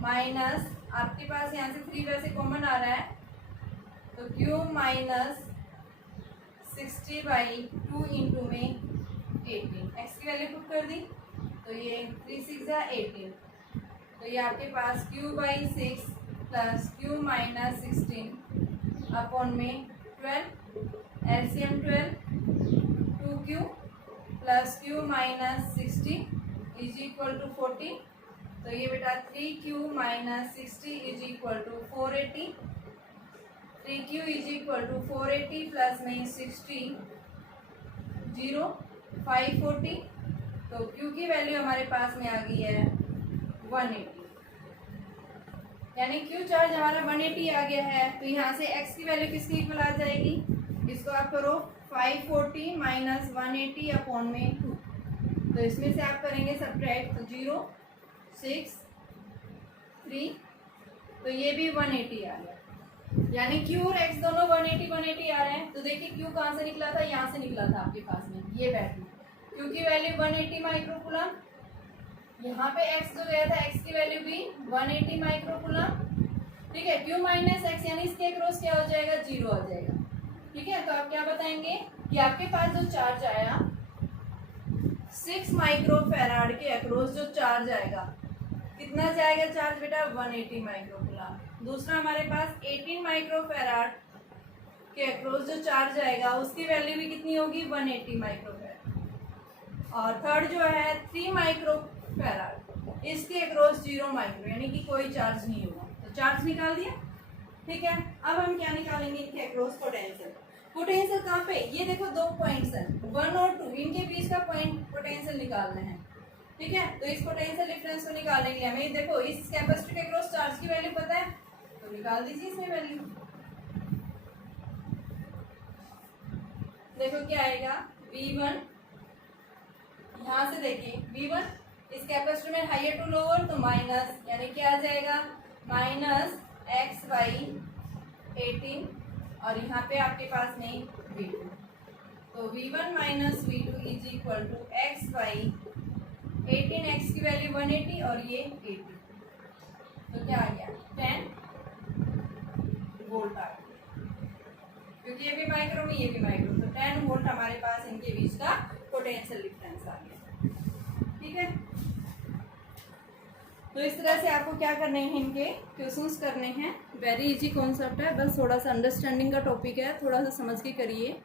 माइनस, आपके पास यहाँ से 3 वैसे कॉमन आ रहा है, तो q माइनस 60 बाई 2 इंटू में 18। x की वैल्यू पुट कर दी तो ये 3 6 18। तो ये आपके पास q by 6 plus q minus 16 upon में 12, LCM 12, 2q plus q minus 60 is equal to 40। तो ये बेटा 3q minus 60 is equal to 480। 3q is equal to 480 plus में 60 0 540। तो q की वैल्यू हमारे पास में आ गई है 180, यानी q चार्ज हमारा 180 आ गया है। तो यहाँ से x की वैल्यू किसके इक्वल आ जाएगी, इसको आप करो 540 माइनस 180 अपॉन में 2। तो इसमें से आप करेंगे सब्ट्रैक्ट, तो 0 6 3, तो ये भी 180 आ गया, यानी q और x दोनों 180 180 आ रहे हैं। तो देखिए q कहाँ से निकला था, यहाँ से निकला था आपके पास में, ये बैटरी q की वैल्यू 180 माइक्रोकूलम, यहाँ पे x जो गया था x की वैल्यू भी 180 माइक्रोकूलम, ठीक है। q माइनस एक्स यानी इसके अक्रॉस क्या हो जाएगा, 0 आ जाएगा, ठीक है। तो आप क्या बताएंगे कि आपके पास जो चार्ज आया 6 माइक्रोफैराड के अक्रॉस जो चार्ज आएगा, कितना जाएगा चार्ज बेटा 180 माइक्रोकूलम। दूसरा हमारे पास 18 माइक्रोफैराड के अक्रॉस जो चार्ज आएगा उसकी वैल्यू भी कितनी होगी 180 माइक्रोफैराड। और थर्ड जो है 3 माइक्रोफैराड, इसके अक्रॉस 0 माइक्रो यानी कि कोई चार्ज नहीं होगा। तो चार्ज निकाल दिया, ठीक है। अब हम क्या निकालेंगे, इनके अक्रॉस पोटेंशियल। पोटेंशियल कहाँ पे, ये देखो 2 पॉइंट्स हैं 1 और 2, इनके बीच का पॉइंट पोटेंशियल निकालना है, ठीक है। तो इस पोटेंशियल डिफरेंस को निकालने के लिए हमें देखो इस कैपेसिटर के अक्रॉस चार्ज की वैल्यू पता है, तो निकाल दीजिए इसमें वैल्यू। देखो क्या आएगा V1, यहाँ से देखिए V1 इस कैपेसिटर में हायर टू लोअर, तो माइनस, यानी क्या आ जाएगा माइनस x बाई 18, और यहाँ पे आपके पास नहीं V2, तो V1 minus V2 is equal to x by 18, x की वैल्यू 180 और ये 80, तो क्या आ गया 10 वोल्ट आ गया, क्योंकि ये भी माइक्रो में ये भी माइक्रो, तो 10 वोल्ट हमारे पास इनके बीच का पोटेंशियल डिफरेंस आ गया, ठीक है। तो इस तरह से आपको क्या करने हैं, इनके क्वेश्चंस करने हैं। वेरी इजी कॉन्सेप्ट है, बस थोड़ा सा अंडरस्टैंडिंग का टॉपिक है, थोड़ा सा समझ के करिए।